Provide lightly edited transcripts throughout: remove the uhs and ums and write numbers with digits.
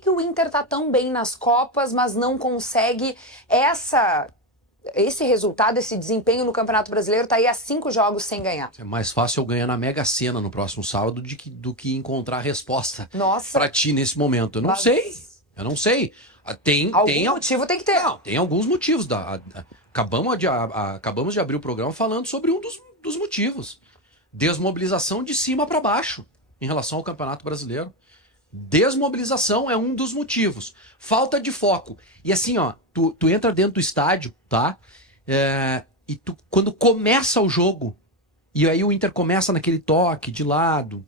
que o Inter tá tão bem nas Copas, mas não consegue esse resultado, esse desempenho no Campeonato Brasileiro, tá aí há 5 jogos sem ganhar? É mais fácil eu ganhar na Mega Sena no próximo sábado do que encontrar a resposta pra ti nesse momento. Eu não sei. Eu não sei. Algum motivo tem que ter. Não, tem alguns motivos. Acabamos de abrir o programa falando sobre um dos motivos. Desmobilização de cima para baixo em relação ao Campeonato Brasileiro. Desmobilização é um dos motivos. Falta de foco. E assim, ó, tu entra dentro do estádio, tá? E quando começa o jogo, e aí o Inter começa naquele toque de lado,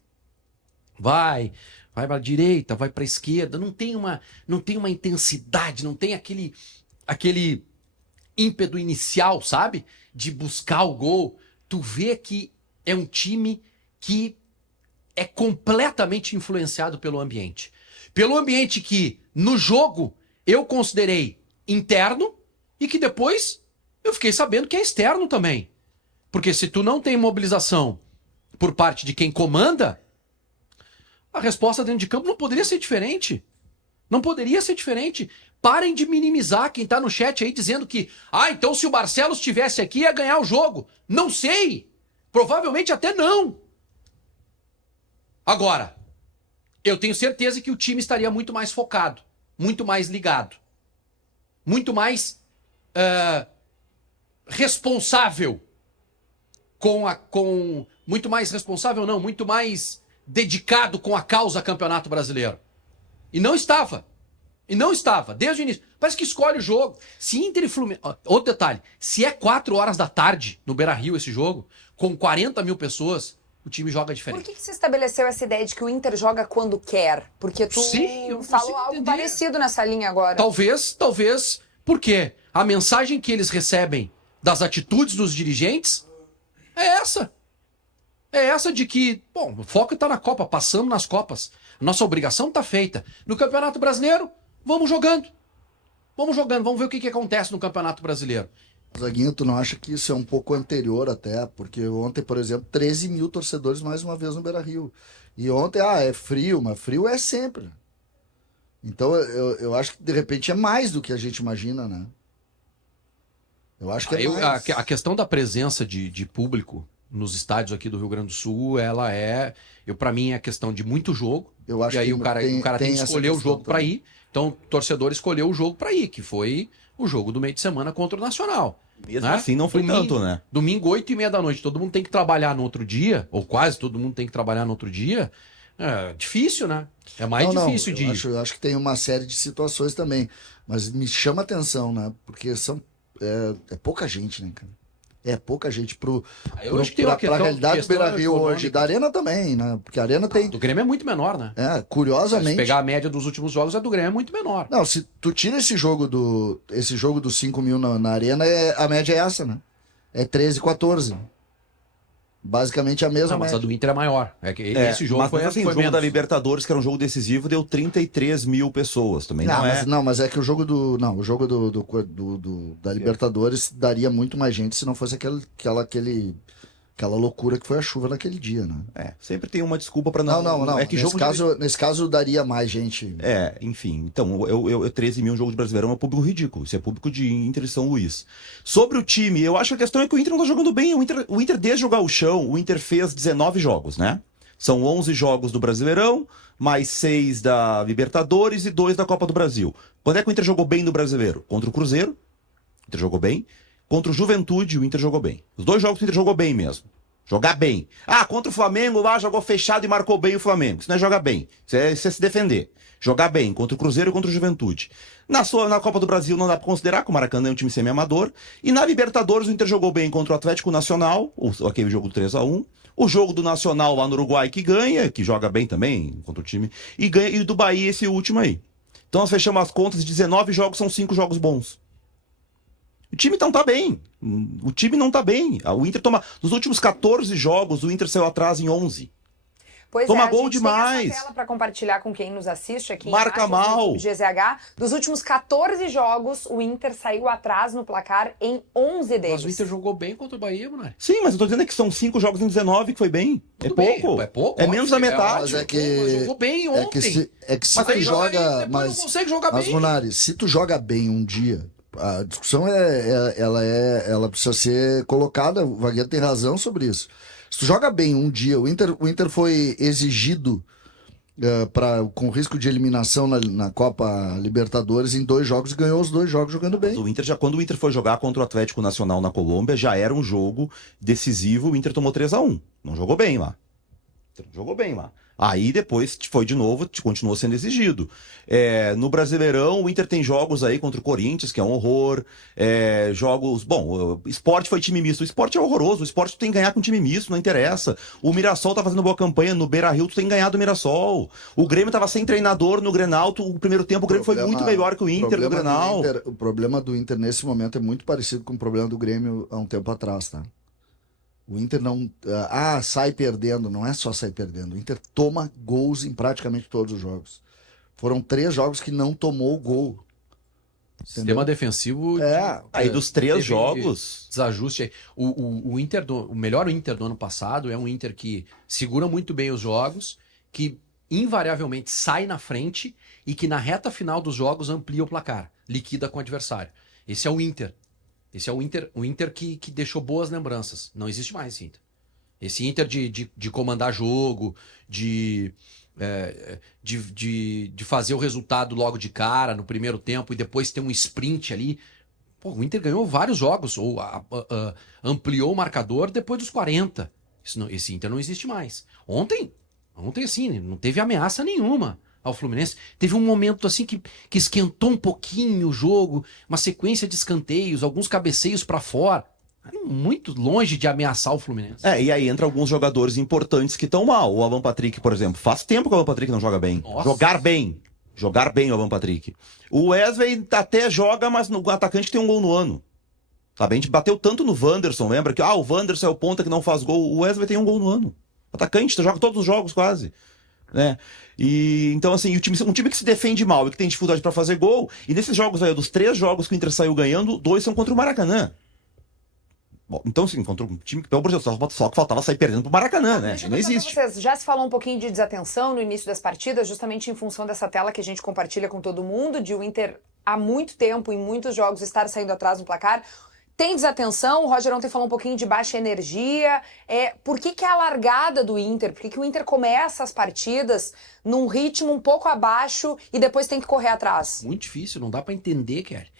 vai pra direita, vai pra esquerda, não tem uma intensidade, não tem aquele ímpeto inicial, sabe? De buscar o gol. Tu vê que é um time que é completamente influenciado pelo ambiente. Pelo ambiente que, no jogo, eu considerei interno e que depois eu fiquei sabendo que é externo também. Porque se tu não tem mobilização por parte de quem comanda, a resposta dentro de campo não poderia ser diferente. Não poderia ser diferente. Parem de minimizar quem tá no chat aí dizendo que então se o Barcelos estivesse aqui ia ganhar o jogo. Não sei. Provavelmente até não. Agora, eu tenho certeza que o time estaria muito mais focado, muito mais ligado, muito mais responsável muito mais responsável não, muito mais dedicado com a causa Campeonato Brasileiro. E não estava, desde o início. Parece que escolhe o jogo. Se Inter e Fluminense... Outro detalhe, se é 4 horas da tarde no Beira-Rio esse jogo, com 40 mil pessoas, o time joga diferente. Por que se estabeleceu essa ideia de que o Inter joga quando quer? Porque tu falou algo parecido nessa linha agora. Talvez, porque a mensagem que eles recebem das atitudes dos dirigentes é essa. É essa de que, o foco tá na Copa, passamos nas Copas. Nossa obrigação tá feita. No Campeonato Brasileiro, vamos jogando. Vamos ver o que acontece no Campeonato Brasileiro. Zaguinho, tu não acha que isso é um pouco anterior até? Porque ontem, por exemplo, 13 mil torcedores mais uma vez no Beira-Rio. E ontem, é frio, mas frio é sempre. Então, eu acho que de repente é mais do que a gente imagina, né? Eu acho que é mais. A questão da presença de público nos estádios aqui do Rio Grande do Sul, ela pra mim é questão de muito jogo. Eu acho e aí que o cara tem que escolher o jogo para ir. Então, o torcedor escolheu o jogo para ir, que foi o jogo do meio de semana contra o Nacional. Mesmo assim, não foi tanto, né? Domingo, 8h30 da noite, todo mundo tem que trabalhar no outro dia, ou quase todo mundo tem que trabalhar no outro dia. É difícil, né? É mais difícil de ir. Eu acho que tem uma série de situações também. Mas me chama atenção, né? Porque é pouca gente, né, cara? É pouca gente pra realidade do Beira-Rio hoje. Da Arena também, né? Porque a Arena tem... Do Grêmio é muito menor, né? Curiosamente... Se pegar a média dos últimos jogos, a do Grêmio é muito menor. Não, se tu tira esse jogo dos 5 mil na Arena, a média é essa, né? É 13, 14. Basicamente a mesma mas média. a do Inter é maior. Esse jogo foi assim, o jogo menos. da Libertadores, que era um jogo decisivo, deu 33 mil pessoas. Também mas é que o jogo da Libertadores daria muito mais gente se não fosse aquela loucura que foi a chuva naquele dia, né? Sempre tem uma desculpa para não. É que nesse caso daria mais gente. Enfim. Então, 13 mil jogos de Brasileirão é um público ridículo. Isso é público de Inter e São Luís. Sobre o time, eu acho que a questão é que o Inter não tá jogando bem. O Inter desde jogar o chão, o Inter fez 19 jogos, né? São 11 jogos do Brasileirão, mais 6 da Libertadores e 2 da Copa do Brasil. Quando é que o Inter jogou bem no Brasileiro? Contra o Cruzeiro, o Inter jogou bem. Contra o Juventude, o Inter jogou bem. Os 2 jogos o Inter jogou bem mesmo. Jogar bem. Contra o Flamengo lá jogou fechado e marcou bem o Flamengo. Isso não é jogar bem. Isso é se defender. Jogar bem contra o Cruzeiro e contra o Juventude. Na Copa do Brasil não dá pra considerar que o Maracanã é um time semi-amador. E na Libertadores o Inter jogou bem contra o Atlético Nacional, aquele jogo do 3-1. O jogo do Nacional lá no Uruguai que ganha, que joga bem também contra o time. E ganha, e do Bahia esse último aí. Então nós fechamos as contas, de 19 jogos são 5 jogos bons. O time não tá bem. O Inter toma... Nos últimos 14 jogos, o Inter saiu atrás em 11. Pois Toma a gol gente demais. tem essa tela para compartilhar com quem nos assiste aqui. Marca embaixo, mal. do GZH. Dos últimos 14 jogos, o Inter saiu atrás no placar em 11 deles. Mas o Inter jogou bem contra o Bahia, Munari. Sim, mas eu tô dizendo que são 5 jogos em 19 que foi bem. Tudo é bem, pouco. é pouco. É menos da metade. Mas é que- Mas jogou bem ontem. É que se Mas tu aí joga. depois não consegue jogar Mas, bem. Munari, se tu joga bem um dia, a discussão ela precisa ser colocada. O Vagueiro tem razão sobre isso. Se tu joga bem um dia, o Inter foi exigido com risco de eliminação na Copa Libertadores em 2 jogos e ganhou os 2 jogos jogando bem. O Inter quando o Inter foi jogar contra o Atlético Nacional na Colômbia, já era um jogo decisivo, o Inter tomou 3-1. Não jogou bem lá. Jogou bem lá. Aí depois foi de novo, continuou sendo exigido. No Brasileirão, o Inter tem jogos aí contra o Corinthians, que é um horror. Jogos. Bom, o Sport foi time misto. O Sport é horroroso. O Sport tu tem que ganhar com time misto, não interessa. O Mirassol tá fazendo boa campanha no Beira-Rio, tu tem que ganhar do Mirassol. O Grêmio tava sem treinador no Grenal. O primeiro tempo o Grêmio foi muito melhor que o Inter no Grenal. O problema do Inter nesse momento é muito parecido com o problema do Grêmio há um tempo atrás, tá? O Inter não. Sai perdendo. Não é só sair perdendo. O Inter toma gols em praticamente todos os jogos. Foram 3 jogos que não tomou gol. Sistema defensivo. Aí dos 3 jogos. Desajuste aí. O melhor Inter do ano passado é um Inter que segura muito bem os jogos, que invariavelmente sai na frente e que na reta final dos jogos amplia o placar, liquida com o adversário. Esse é o Inter. Esse é o Inter que deixou boas lembranças. Não existe mais esse Inter. Esse Inter de comandar jogo, de fazer o resultado logo de cara, no primeiro tempo, e depois ter um sprint ali. Pô, o Inter ganhou vários jogos, ou ampliou o marcador depois dos 40. Esse Inter não existe mais. Ontem assim, não teve ameaça nenhuma ao Fluminense. Teve um momento assim que esquentou um pouquinho o jogo, uma sequência de escanteios, alguns cabeceios para fora. Muito longe de ameaçar o Fluminense. E aí entra alguns jogadores importantes que estão mal. O Alan Patrick, por exemplo. Faz tempo que o Alan Patrick não joga bem. Nossa. Jogar bem o Alan Patrick. O Wesley até joga, mas no atacante que tem um gol no ano. Sabe? A gente bateu tanto no Wanderson, lembra? Que o Wanderson é o ponta que não faz gol. O Wesley tem um gol no ano. Atacante, joga todos os jogos quase. Né? E então assim, um time que se defende mal e que tem dificuldade para fazer gol, e nesses jogos aí, dos 3 jogos que o Inter saiu ganhando, 2 são contra o Maracanã. Bom, então assim, contra um time que pelo Brasil, só que faltava sair perdendo pro Maracanã, né? Deixa eu Não perguntar existe. pra vocês, já se falou um pouquinho de desatenção no início das partidas, justamente em função dessa tela que a gente compartilha com todo mundo, de o Inter há muito tempo, em muitos jogos, estar saindo atrás no placar. Tem desatenção, o Roger ontem falou um pouquinho de baixa energia. Por que é a largada do Inter? Por que o Inter começa as partidas num ritmo um pouco abaixo e depois tem que correr atrás? Muito difícil, não dá pra entender, Kelly.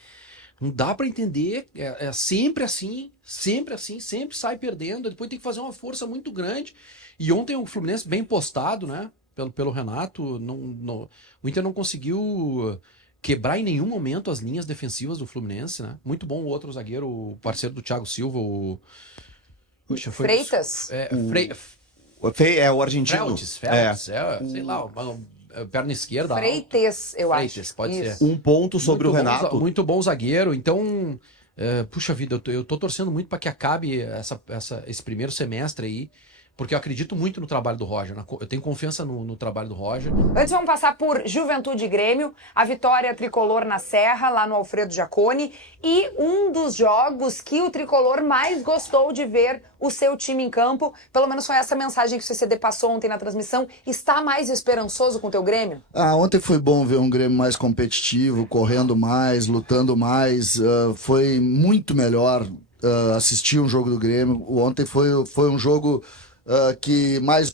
Não dá pra entender, é sempre assim, sempre sai perdendo, depois tem que fazer uma força muito grande. E ontem o Fluminense bem postado, né, pelo Renato, o Inter não conseguiu quebrar em nenhum momento as linhas defensivas do Fluminense, né? Muito bom o outro zagueiro, o parceiro do Thiago Silva, Freitas? O argentino. Feltes, sei lá, perna esquerda. Freitas, eu acho. Freitas, pode Isso. ser. Um ponto sobre o Renato. Muito bom zagueiro, então, puxa vida, eu tô torcendo muito para que acabe esse primeiro semestre aí, porque eu acredito muito no trabalho do Roger, eu tenho confiança no trabalho do Roger. Antes vamos passar por Juventude e Grêmio, a vitória tricolor na Serra, lá no Alfredo Jaconi, e um dos jogos que o tricolor mais gostou de ver o seu time em campo, pelo menos foi essa mensagem que o CCD passou ontem na transmissão. Está mais esperançoso com o teu Grêmio? Ontem foi bom ver um Grêmio mais competitivo, correndo mais, lutando mais, foi muito melhor assistir um jogo do Grêmio. Ontem foi um jogo que mais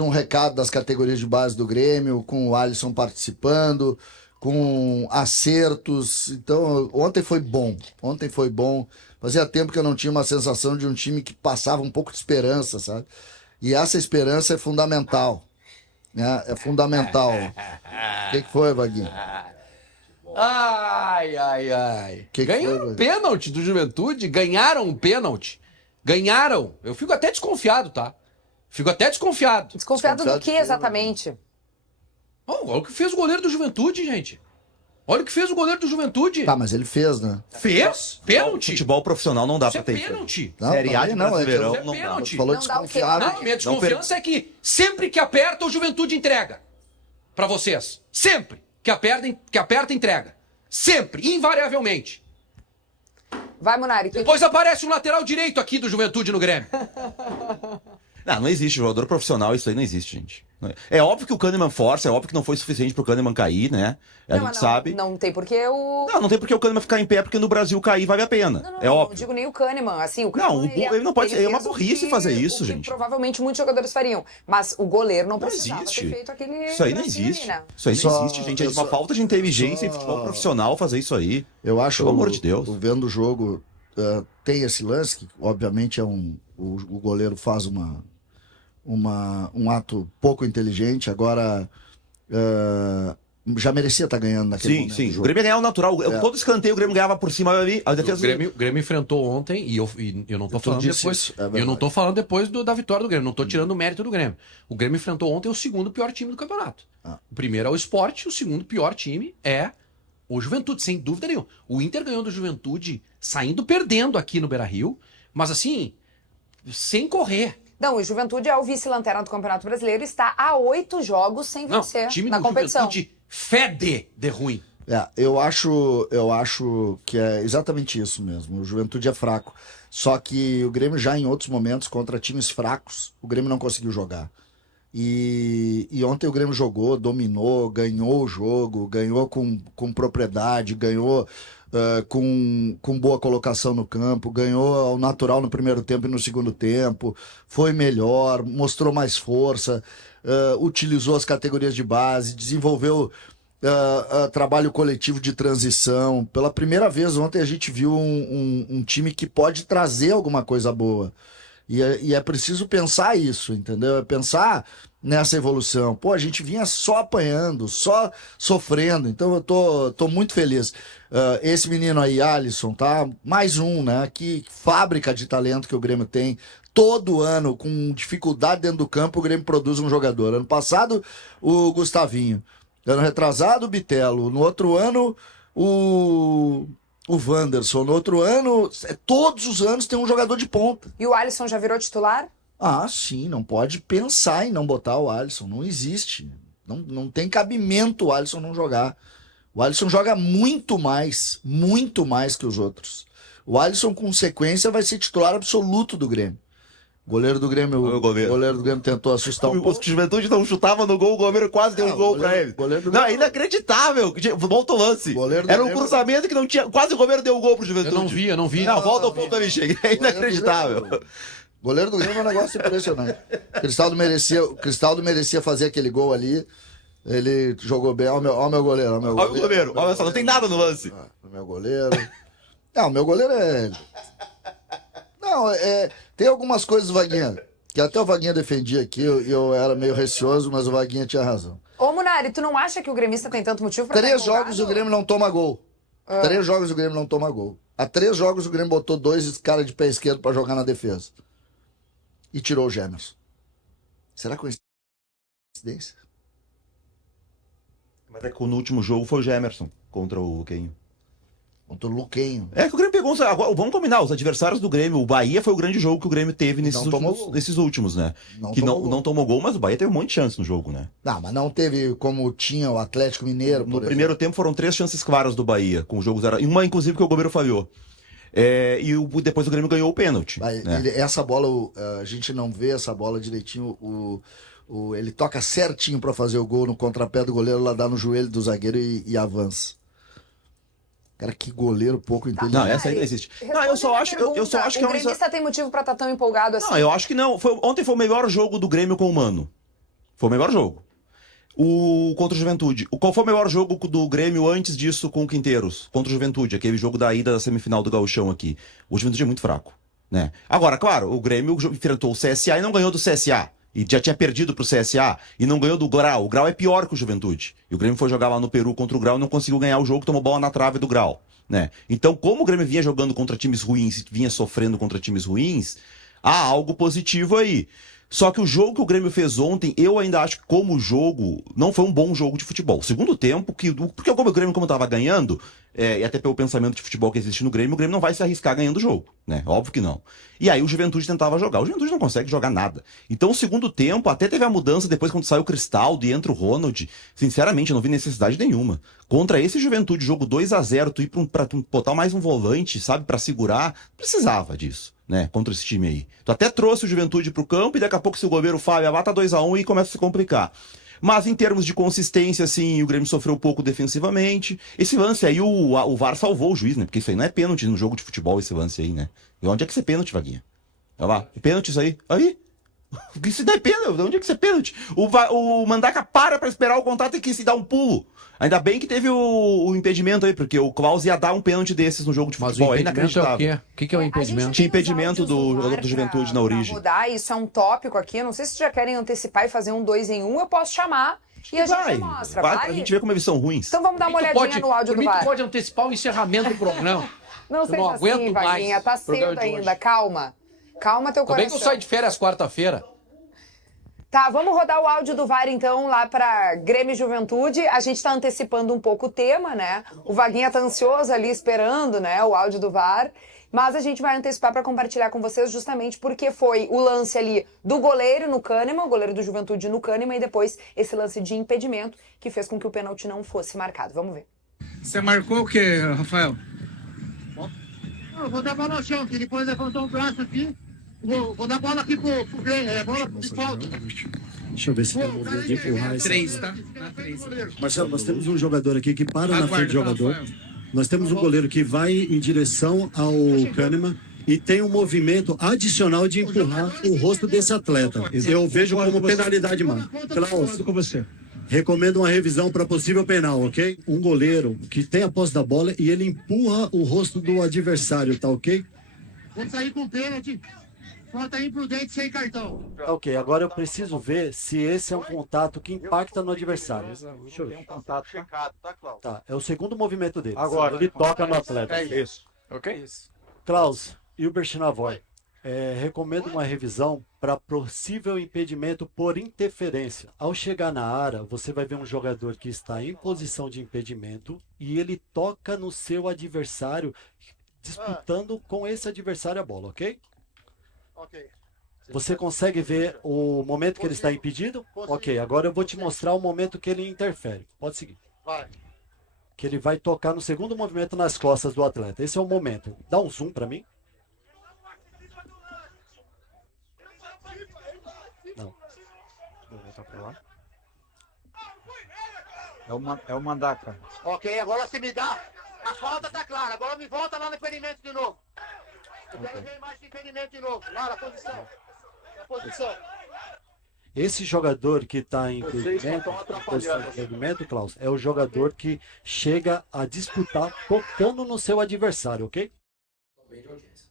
um recado das categorias de base do Grêmio, com o Alisson participando, com acertos. Então, ontem foi bom. Fazia tempo que eu não tinha uma sensação de um time que passava um pouco de esperança, sabe? E essa esperança é fundamental. Né? É fundamental. O que foi, Vaguinho? Ai. Ganharam foi, um pênalti do Juventude, ganharam um pênalti. Ganharam. Eu fico até desconfiado, tá? Desconfiado do que exatamente? Olha o que fez o goleiro do Juventude, gente. Olha o que fez o goleiro do Juventude. Tá, mas ele fez, né? Fez? Pênalti. Futebol profissional não dá Isso pra é ter. pênalti. Não, Série A de também não, Brasileirão é que- não é dá. pênalti. Tu falou Não dá o quê? desconfiado. Não, minha desconfiança é que sempre que aperta, o Juventude entrega. Pra vocês. Sempre que aperta, entrega. Sempre, invariavelmente. Vai, Munari. Depois aparece um lateral direito aqui do Juventude no Grêmio. Não existe jogador profissional, isso aí não existe, gente. É óbvio que o Kahneman força, é óbvio que não foi suficiente pro Kahneman cair, né? A gente sabe. Não tem porque o... Não tem porque o Kahneman ficar em pé, porque no Brasil cair vale a pena. É Não óbvio. digo nem o Kahneman. Assim, o Não, Kahneman, ele não pode ser. É uma fez o burrice que- fazer isso, o que gente. provavelmente muitos jogadores fariam. Mas o goleiro não Não precisava existe. ter feito aquele... Isso aí não bracinho existe. ali, né? Isso aí não Só- existe, gente. É eu de uma só- falta de inteligência eu e só- futebol profissional fazer isso aí. Eu acho, Pelo amor de Deus. vendo o jogo, tem esse lance, que obviamente o goleiro faz um ato pouco inteligente, agora já merecia estar ganhando naquele Sim, momento do sim. O jogo. Grêmio ganhava o natural. Todo escanteio o Grêmio ganhava por cima ali. A defesa O Grêmio enfrentou ontem, e eu não tô Tu falando disse depois. isso, é verdade. Eu não tô falando depois da vitória do Grêmio, não tô tirando o mérito do Grêmio. O Grêmio enfrentou ontem o segundo pior time do campeonato. Ah. O primeiro é o Sport, o segundo pior time é o Juventude, sem dúvida nenhuma. O Inter ganhou do Juventude saindo perdendo aqui no Beira-Rio, mas assim, sem correr. Não, o Juventude é o vice-lanterna do Campeonato Brasileiro e está a 8 jogos sem Não, vencer o time na do competição. Juventude fede de ruim. Eu acho que é exatamente isso mesmo. O Juventude é fraco. Só que o Grêmio já em outros momentos, contra times fracos, o Grêmio não conseguiu jogar. E ontem o Grêmio jogou, dominou, ganhou o jogo, ganhou com propriedade, ganhou com boa colocação no campo, ganhou ao natural no primeiro tempo e no segundo tempo, foi melhor, mostrou mais força, utilizou as categorias de base, desenvolveu trabalho coletivo de transição. Pela primeira vez ontem a gente viu um time que pode trazer alguma coisa boa. E é preciso pensar isso, entendeu? É pensar nessa evolução. Pô, a gente vinha só apanhando, só sofrendo. Então eu tô muito feliz. Esse menino aí, Alisson, tá? Mais um, né? Que fábrica de talento que o Grêmio tem. Todo ano, com dificuldade dentro do campo, o Grêmio produz um jogador. Ano passado, o Gustavinho. Ano retrasado, o Bitelo. No outro ano, o Wanderson. No outro ano, todos os anos tem um jogador de ponta. E o Alisson já virou titular? Ah, sim, não pode pensar em não botar o Alisson. Não existe. Não tem cabimento o Alisson não jogar. O Alisson joga muito mais que os outros. O Alisson, com sequência, vai ser titular absoluto do Grêmio. O goleiro do Grêmio, goleiro do Grêmio tentou assustar um pouco. O Juventude não chutava no gol, o goleiro quase deu um gol pra ele. Não, inacreditável. Volta o lance. Era um cruzamento que não tinha. Quase o goleiro deu um gol pro Juventude. Eu não vi. Não, volta um pouco ali, chega. É inacreditável. O goleiro do Grêmio é um negócio impressionante. O Cristaldo merecia fazer aquele gol ali. Ele jogou bem. Olha o meu goleiro. Olha o goleiro. Olha só, não tem nada no lance. O meu goleiro. Não, o meu goleiro é. Não, tem algumas coisas, Vaguinha, que até o Vaguinha defendia aqui, eu era meio receoso, mas o Vaguinha tinha razão. Ô, Munari, tu não acha que o gremista tem tanto motivo pra 3 jogos o Grêmio não toma gol. 3 jogos o Grêmio não toma gol. Há 3 jogos o Grêmio botou 2 caras de pé esquerdo pra jogar na defesa. E tirou o Gemerson. Será coincidência? Mas é que no último jogo foi o Gemerson contra o Quem? Contra o Luquenho. É que o Grêmio pegou. Agora, vamos combinar, os adversários do Grêmio. O Bahia foi o grande jogo que o Grêmio teve nesses últimos, né? Não tomou gol, mas o Bahia teve um monte de chance no jogo, né? Não, mas não teve como tinha o Atlético Mineiro. No primeiro tempo foram 3 chances claras do Bahia, com o jogo 0. Uma, inclusive, que o goleiro falhou. Depois o Grêmio ganhou o pênalti. Né? Essa bola, a gente não vê essa bola direitinho. Ele toca certinho pra fazer o gol no contrapé do goleiro, lá dá no joelho do zagueiro e avança. Cara, que goleiro pouco inteligente. Não, essa aí não existe. Não, eu só acho que o gremista tem motivo pra estar tão empolgado assim? Não, eu acho que não. Ontem foi o melhor jogo do Grêmio com o Mano. Foi o melhor jogo. Contra o Juventude. Qual foi o melhor jogo do Grêmio antes disso com o Quinteiros? Contra o Juventude, aquele jogo da ida da semifinal do Gauchão aqui. O Juventude é muito fraco, né? Agora, claro, o Grêmio enfrentou o CSA e não ganhou do CSA. E já tinha perdido pro CSA e não ganhou do Grau. O Grau é pior que o Juventude. E o Grêmio foi jogar lá no Peru contra o Grau e não conseguiu ganhar o jogo, tomou bola na trave do Grau, né? Então, como o Grêmio vinha jogando contra times ruins e vinha sofrendo contra times ruins, há algo positivo aí. Só que o jogo que o Grêmio fez ontem, eu ainda acho que como jogo, não foi um bom jogo de futebol. Segundo tempo, porque como o Grêmio como estava ganhando, e até pelo pensamento de futebol que existe no Grêmio, o Grêmio não vai se arriscar ganhando o jogo, né? Óbvio que não. E aí o Juventude tentava jogar. O Juventude não consegue jogar nada. Então o segundo tempo, até teve a mudança depois quando saiu o Cristaldo e entra o Ronald. Sinceramente, eu não vi necessidade nenhuma. Contra esse Juventude, jogo 2-0, tu ir pra botar mais um volante, sabe, pra segurar, precisava disso, né, contra esse time aí. Tu até trouxe o Juventude pro campo e daqui a pouco se o goleiro Fábio abata 2-1 e começa a se complicar. Mas em termos de consistência, assim, o Grêmio sofreu um pouco defensivamente. Esse lance aí, o VAR salvou o juiz, né? Porque isso aí não é pênalti no jogo de futebol, esse lance aí, né? E onde é que isso é pênalti, Vaguinha? Olha lá, é pênalti isso aí. Aí. Isso não é pênalti, onde é que isso é pênalti? O Mandaca pra esperar o contato e quis se dar um pulo. Ainda bem que teve o impedimento aí, porque o Klaus ia dar um pênalti desses no jogo de futebol. Mas o É impedimento é o quê? O que é o A impedimento? gente Tinha tem os impedimento áudios do VAR jogador do Juventude na origem. Pra mudar, isso é um tópico aqui. Eu não sei se vocês já querem antecipar e fazer um 2 em 1. Eu posso chamar e a gente mostra. Vai, Vale? a gente vê como eles são ruins. Então vamos dar uma olhadinha no áudio por do mim, tu VAR. pode antecipar o encerramento do programa. Não Eu seja não aguento assim, mais Vaguinha. Tá o programa cedo de ainda. hoje. Calma. Calma teu Também que coração. eu saio de férias quarta-feira. Tá, vamos rodar o áudio do VAR, então, lá pra Grêmio e Juventude. A gente tá antecipando um pouco o tema, né? O Vaguinha tá ansioso ali, esperando, né, o áudio do VAR. Mas a gente vai antecipar pra compartilhar com vocês justamente porque foi o lance ali do goleiro no Kahneman, o goleiro do Juventude no Kahneman, e depois esse lance de impedimento que fez com que o pênalti não fosse marcado. Vamos ver. Você marcou o quê, Rafael? Eu vou dar bola ao chão, que depois levantou um braço aqui. Vou dar bola aqui pro Grêmio, bola de falta. Deixa eu ver se tem um movimento de empurrar esse. 3, tá? Na 3. Marcelo, nós temos um jogador aqui que para na frente do Aguarda, jogador. Rafael. Nós temos um goleiro que vai em direção ao Kahneman e tem um movimento adicional de empurrar o rosto desse atleta. Eu vejo como penalidade, mano. Klaus, Com você. recomendo uma revisão para possível penal, ok? Um goleiro que tem a posse da bola e ele empurra o rosto do adversário, tá ok? Vou sair com pênalti. Falta imprudente sem cartão. Tá ok, agora eu preciso ver se esse é um contato que impacta no adversário. Deixa eu ver. Tá, é o segundo movimento dele. Agora, ele toca no atleta. Isso. Ok? Klaus e o Berchinavoy, recomendo uma revisão para possível impedimento por interferência. Ao chegar na área, você vai ver um jogador que está em posição de impedimento e ele toca no seu adversário, disputando com esse adversário a bola, ok? Ok. Você consegue ver o momento que ele está impedido? Ok, agora eu vou te mostrar o momento que ele interfere. Pode seguir. Vai. Que ele vai tocar no segundo movimento nas costas do atleta. Esse é o momento. Dá um zoom para mim. Não. Vou voltar pra lá. É o Mandaca. Ok, agora se me dá. A falta tá clara. Agora me volta lá no impedimento de novo. Eu quero ver mais de impedimento de novo. Lá na posição. Na posição. Esse jogador que está em impedimento, Klaus, é o jogador que chega a disputar tocando no seu adversário, ok?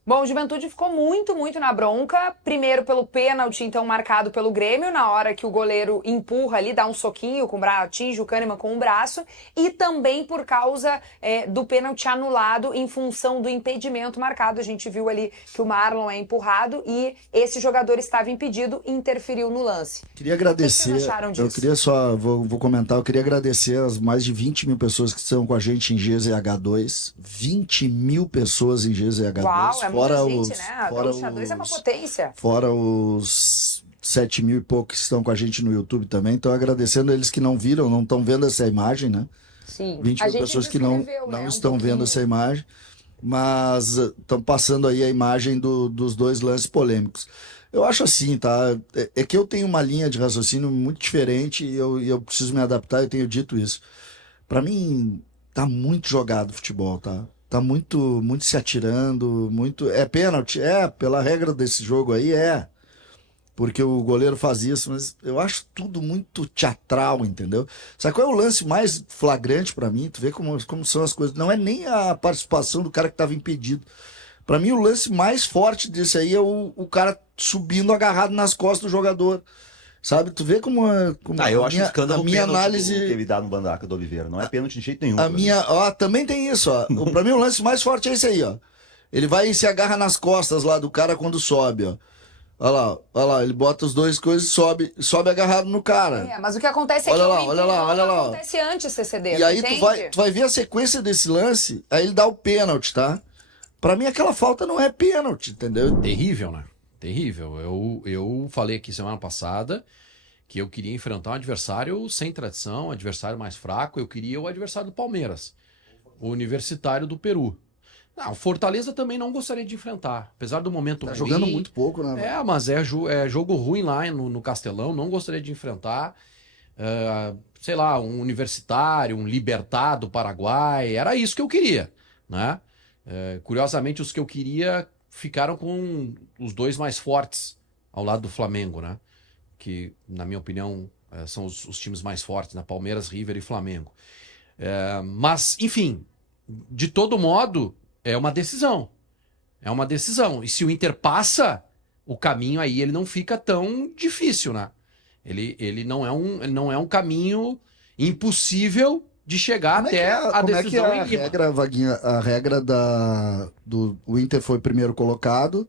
Bom, o Juventude ficou muito na bronca. Primeiro pelo pênalti, então, marcado pelo Grêmio, na hora que o goleiro empurra ali, dá um soquinho, atinge o Kahneman com o braço. E também por causa do pênalti anulado em função do impedimento marcado. A gente viu ali que o Marlon é empurrado e esse jogador estava impedido e interferiu no lance. Queria agradecer. O que vocês acharam disso? Eu queria só, vou comentar, eu queria agradecer as mais de 20 mil pessoas que estão com a gente em GZH2. 20 mil pessoas em GZH2. Uau, é fora muita os, gente, né? fora O Xadrez é uma os, potência. fora os 7 mil e poucos que estão com a gente no YouTube também. Então, agradecendo eles que não viram, não estão vendo essa imagem, né? Sim. 20 A mil gente pessoas que não descreveu, né, um estão vendo pouquinho. essa imagem, mas estão passando aí a imagem dos dois lances polêmicos. Eu acho assim, tá? É que eu tenho uma linha de raciocínio muito diferente e eu preciso me adaptar, eu tenho dito isso. Para mim, tá muito jogado o futebol, tá? Tá muito se atirando, muito... É pênalti? Pela regra desse jogo aí, porque o goleiro faz isso, mas eu acho tudo muito teatral, entendeu? Sabe qual é o lance mais flagrante pra mim? Tu vê como são as coisas. Não é nem a participação do cara que tava impedido. Pra mim, o lance mais forte desse aí é o cara subindo agarrado nas costas do jogador. Sabe? Tu vê como Eu acho escândalo a minha o pênalti análise... que ele dá no Mandaca do Oliveira. Não é pênalti de jeito nenhum. Também tem isso, ó. Pra mim, o lance mais forte é esse aí, ó. Ele vai e se agarra nas costas lá do cara quando sobe, ó. Olha lá, ele bota os dois coisas e sobe agarrado no cara. Mas o que acontece é Olha que lá, o Inter olha lá. acontece antes CCD, E aí entende? tu vai ver a sequência desse lance, aí ele dá o pênalti, tá? Pra mim aquela falta não é pênalti, entendeu? Terrível, né? Terrível. Eu falei aqui semana passada que eu queria enfrentar um adversário sem tradição, um adversário mais fraco. Eu queria o adversário do Palmeiras, o Universitário do Peru. Não, o Fortaleza também não gostaria de enfrentar, apesar do momento Tá ruim. jogando muito pouco, né? É, mas é jogo ruim lá no Castelão, não gostaria de enfrentar. Sei lá, um Universitário, um Libertad do Paraguai, era isso que eu queria, né? Curiosamente, os que eu queria ficaram com os dois mais fortes ao lado do Flamengo, né? Que, na minha opinião, são os times mais fortes, né? Palmeiras, River e Flamengo. Mas, enfim, de todo modo, é uma decisão. É uma decisão. E se o Inter passa, o caminho aí ele não fica tão difícil, né? Ele não é um caminho impossível de chegar até a decisão em Lima. Regra, Vaguinha, a regra o Inter foi primeiro colocado.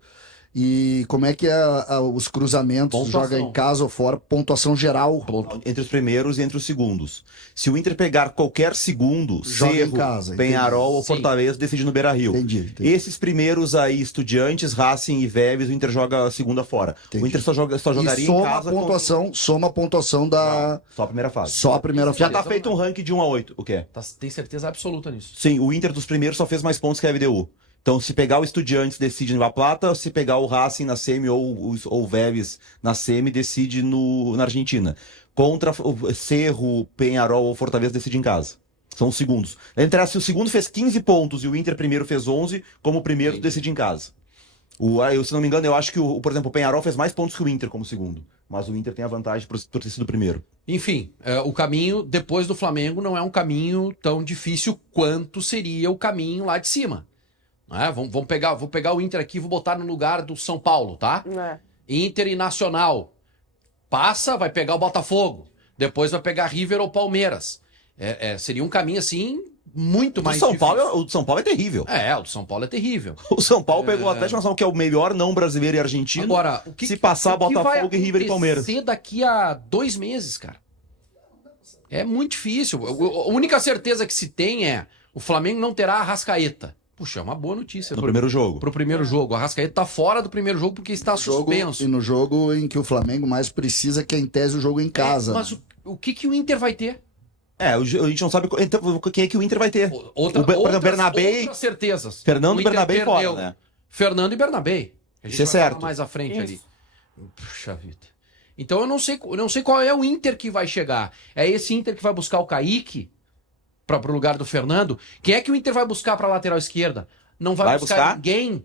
E como é que é os cruzamentos? Pontuação. Joga em casa ou fora? Pontuação geral. Entre os primeiros e entre os segundos. Se o Inter pegar qualquer segundo, Joga em Cerro, casa, Penharol ou Sim. Fortaleza, decide no Beira-Rio. Entendi. Esses primeiros aí, Estudiantes, Racing e Vélez, o Inter joga a segunda fora. Entendi. O Inter só jogaria E soma em casa... soma a pontuação da... Só a primeira fase. Só a primeira Já fase. tá feito um ranking de 1 a 8. O quê? Tem certeza absoluta nisso. Sim, o Inter dos primeiros só fez mais pontos que a LDU. Então, se pegar o Estudiantes, decide no La Plata. Se pegar o Racing na semi ou o Vélez na semi, decide na Argentina. Contra o Cerro, Penharol ou Fortaleza, decide em casa. São os segundos. Se o segundo fez 15 pontos e o Inter primeiro fez 11, como o primeiro decide em casa. Se não me engano, eu acho que, por exemplo, o Penharol fez mais pontos que o Inter como segundo. Mas o Inter tem a vantagem por ter sido o primeiro. Enfim, o caminho depois do Flamengo não é um caminho tão difícil quanto seria o caminho lá de cima. Vou pegar o Inter aqui e vou botar no lugar do São Paulo, tá? Inter e Nacional. Passa, vai pegar o Botafogo. Depois vai pegar River ou Palmeiras. Seria um caminho, assim, muito mais difícil. O do São Paulo é terrível. O do São Paulo é terrível. O São Paulo pegou o Atlético Nacional, que é o melhor não brasileiro e argentino. Agora, se passar Botafogo e River e Palmeiras. Vai acontecer daqui a 2 meses, cara. É muito difícil. A única certeza que se tem é o Flamengo não terá a Arrascaeta. Puxa, é uma boa notícia. Primeiro jogo. Pro primeiro jogo. A Arrascaeta tá fora do primeiro jogo porque está suspenso. E no jogo em que o Flamengo mais precisa, que é em tese o jogo em casa. Mas o que o Inter vai ter? A gente não sabe então, quem é que o Inter vai ter. Outras Bernabé, certezas. Fernando O e Inter Bernabé perdeu. fora, né? Fernando e Bernabé. A gente Isso é vai certo. falar mais à frente ali. Isso. Puxa vida. Então eu não sei qual é o Inter que vai chegar. É esse Inter que vai buscar o Kaique pro lugar do Fernando? Quem é que o Inter vai buscar pra lateral esquerda? Não vai buscar ninguém.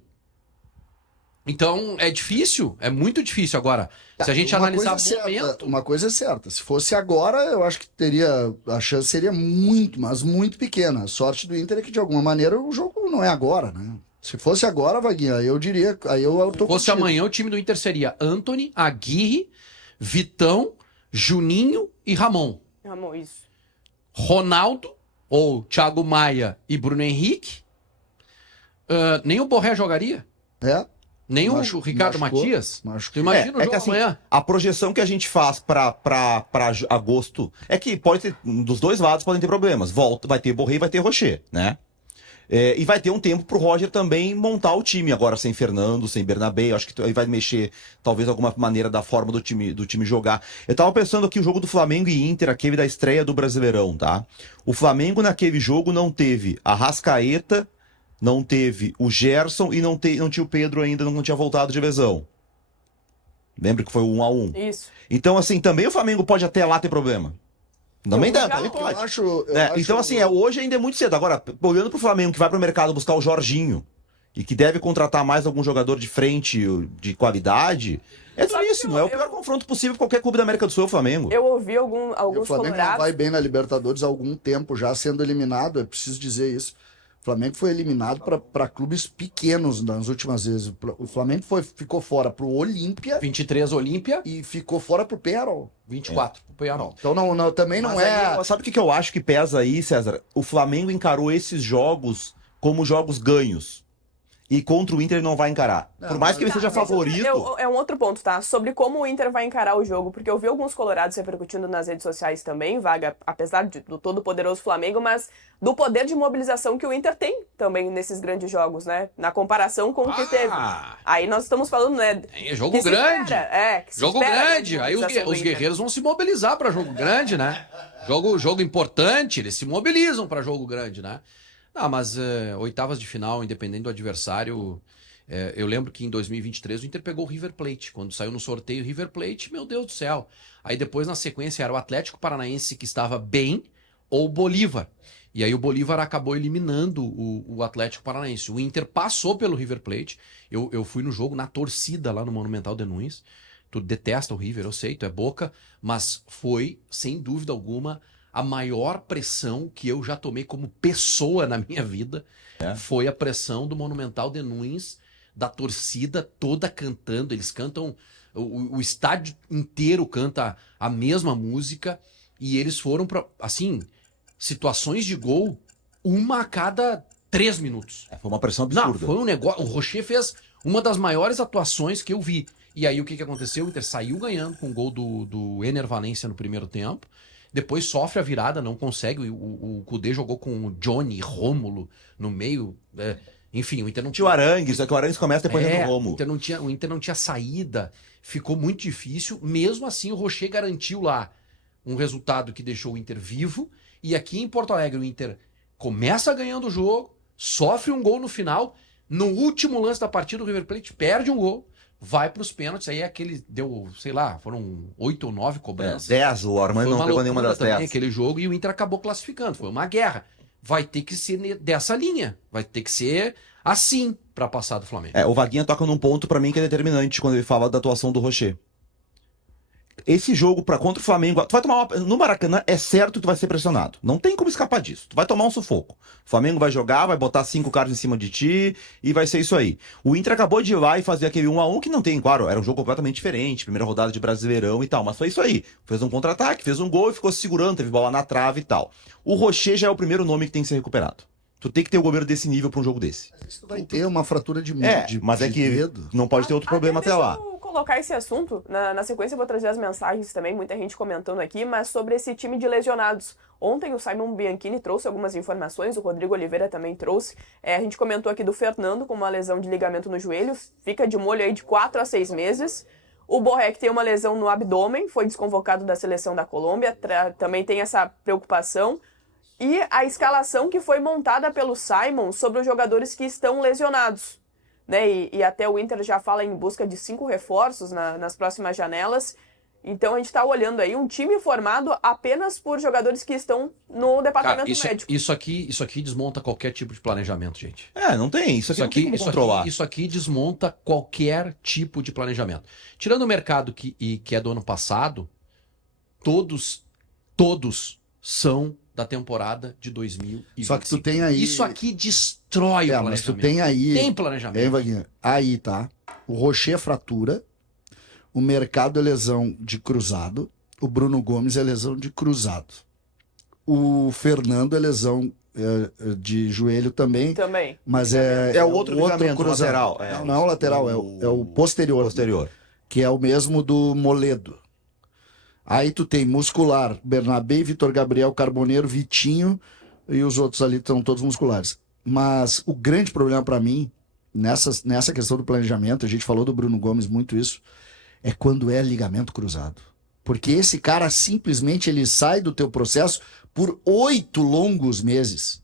Então é difícil, é muito difícil. Agora, se a gente analisar o momento... Uma coisa é certa, se fosse agora, eu acho que a chance seria muito, mas muito pequena. A sorte do Inter é que, de alguma maneira, o jogo não é agora, né? Se fosse agora, Vaguinha, eu diria, aí eu tô Se fosse contigo. amanhã, o time do Inter seria Antony, Aguirre, Vitão, Juninho e Ramon. Ramon, isso. Ronaldo, ou Thiago Maia e Bruno Henrique. Nem o Borré jogaria. Nem o Ricardo Matias. Tu imagina o jogo assim, amanhã. A projeção que a gente faz pra agosto é que pode ter, dos dois lados podem ter problemas. Vai ter Borré e vai ter Rocher, né? E vai ter um tempo pro Roger também montar o time, agora sem Fernando, sem Bernabé. Acho que aí vai mexer, talvez, alguma maneira da forma do time jogar. Eu tava pensando aqui o jogo do Flamengo e Inter, aquele da estreia do Brasileirão, tá? O Flamengo naquele jogo não teve a Arrascaeta, não teve o Gerson e não tinha o Pedro ainda, não tinha voltado de lesão. Lembra que foi o 1-1? Isso. Então, assim, também o Flamengo pode até lá ter problema. Também dá, também Eu pode. acho, Então, assim, hoje ainda é muito cedo. Agora, olhando pro Flamengo, que vai pro mercado buscar o Jorginho e que deve contratar mais algum jogador de frente, de qualidade, é duríssimo. É o pior confronto possível pra qualquer clube da América do Sul, é o Flamengo. Eu ouvi E o alguns Flamengo não colorados... vai bem na Libertadores há algum tempo já sendo eliminado, é preciso dizer isso. O Flamengo foi eliminado para clubes pequenos nas últimas vezes. O Flamengo ficou fora pro Olímpia 23 Olímpia, e ficou fora pro Penharol. 24 pro Penharol. Então também não Mas é... aí, sabe o que eu acho que pesa aí, César? O Flamengo encarou esses jogos como jogos ganhos. E contra o Inter ele não vai encarar. Por mais que ele seja favorito... É um outro ponto, tá? Sobre como o Inter vai encarar o jogo, porque eu vi alguns colorados repercutindo nas redes sociais também, Vaga, apesar do todo poderoso Flamengo, mas do poder de mobilização que o Inter tem também nesses grandes jogos, né? Na comparação com o que teve. Aí nós estamos falando, né? É jogo grande. Jogo grande. Aí os guerreiros vão se mobilizar para jogo grande, né? Jogo importante, eles se mobilizam para jogo grande, né? Não, mas oitavas de final, independente do adversário, eu lembro que em 2023 o Inter pegou o River Plate. Quando saiu no sorteio o River Plate, meu Deus do céu. Aí depois na sequência era o Atlético Paranaense que estava bem ou o Bolívar. E aí o Bolívar acabou eliminando o Atlético Paranaense. O Inter passou pelo River Plate. Eu fui no jogo na torcida lá no Monumental de Nunes. Tu detesta o River, eu sei, tu é boca, mas foi, sem dúvida alguma, a maior pressão que eu já tomei como pessoa na minha vida. Foi a pressão do Monumental de Nunes, da torcida toda cantando. Eles cantam, o estádio inteiro canta a mesma música e eles foram para, assim, situações de gol, uma a cada 3 minutos. Foi uma pressão absurda. Não, foi um negócio. O Rocher fez uma das maiores atuações que eu vi. E aí o que aconteceu? O Inter saiu ganhando com o gol do Ener Valencia no primeiro tempo. Depois sofre a virada, não consegue. O Kudê jogou com o Johnny, Rômulo no meio. Enfim, o Inter não tinha o Arangues, só que o Arangues começa depois do Rômulo. O Inter não tinha saída. Ficou muito difícil. Mesmo assim, o Rocher garantiu lá um resultado que deixou o Inter vivo. E aqui em Porto Alegre, o Inter começa ganhando o jogo, sofre um gol no final. No último lance da partida, o River Plate perde um gol. Vai para os pênaltis, aí aquele deu, sei lá, foram 8 ou 9 cobranças. 10, o Armando não pegou nenhuma das 10. Aquele jogo e o Inter acabou classificando, foi uma guerra. Vai ter que ser dessa linha, vai ter que ser assim para passar do Flamengo. O Vaguinha toca num ponto para mim que é determinante quando ele fala da atuação do Rocher. Esse jogo contra o Flamengo, tu vai tomar no Maracanã, é certo que tu vai ser pressionado. Não tem como escapar disso. Tu vai tomar um sufoco. O Flamengo vai jogar, vai botar 5 caras em cima de ti e vai ser isso aí. O Inter acabou de ir lá e fazer aquele 1-1 que não tem, claro, era um jogo completamente diferente, primeira rodada de Brasileirão e tal, mas foi isso aí. Fez um contra-ataque, fez um gol e ficou se segurando, teve bola na trave e tal. O Rocher já é o primeiro nome que tem que ser recuperado. Tu tem que ter o goleiro desse nível para um jogo desse. Isso vai ter uma fratura de mas é que dedo. Não pode ter outro problema até lá. Colocar esse assunto, na sequência eu vou trazer as mensagens também, muita gente comentando aqui, mas sobre esse time de lesionados. Ontem o Simon Bianchini trouxe algumas informações, o Rodrigo Oliveira também trouxe. A gente comentou aqui do Fernando com uma lesão de ligamento no joelho, fica de molho aí de 4 a 6 meses. O Borré, que tem uma lesão no abdômen, foi desconvocado da seleção da Colômbia, também tem essa preocupação. E a escalação que foi montada pelo Simon sobre os jogadores que estão lesionados. Né? E até o Inter já fala em busca de 5 reforços nas próximas janelas. Então a gente está olhando aí um time formado apenas por jogadores que estão no departamento médico. Isso aqui desmonta qualquer tipo de planejamento, gente. Não tem. Isso aqui não tem como controlar. Isso aqui desmonta qualquer tipo de planejamento. Tirando o mercado que é do ano passado, todos são da temporada de 2025. Só que tu tem aí... Isso aqui destrói o planejamento. Mas tu tem aí... Tem planejamento. Hein, Vaguinha? Aí, tá? O Rocher fratura, o Mercado é lesão de cruzado, o Bruno Gomes é lesão de cruzado. O Fernando é lesão de joelho também. Também. Mas é o outro ligamento lateral. Não é o lateral, é o posterior. Posterior. Que é o mesmo do Moledo. Aí tu tem muscular, Bernabé, Vitor Gabriel, Carboneiro, Vitinho e os outros ali estão todos musculares. Mas o grande problema para mim, nessa questão do planejamento, a gente falou do Bruno Gomes muito isso, é quando é ligamento cruzado. Porque esse cara simplesmente ele sai do teu processo por 8 longos meses.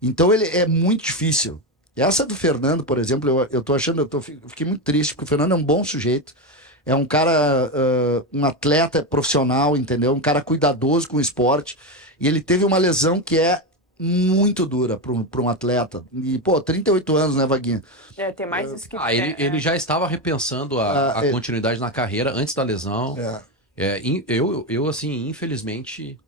Então ele é muito difícil. Essa do Fernando, por exemplo, eu tô achando, fiquei muito triste, porque o Fernando é um bom sujeito. É um cara, um atleta profissional, entendeu? Um cara cuidadoso com o esporte. E ele teve uma lesão que é muito dura para um atleta. E, 38 anos, né, Vaguinha? Tem mais isso que... Ele já estava repensando a continuidade na carreira antes da lesão. Eu assim, infelizmente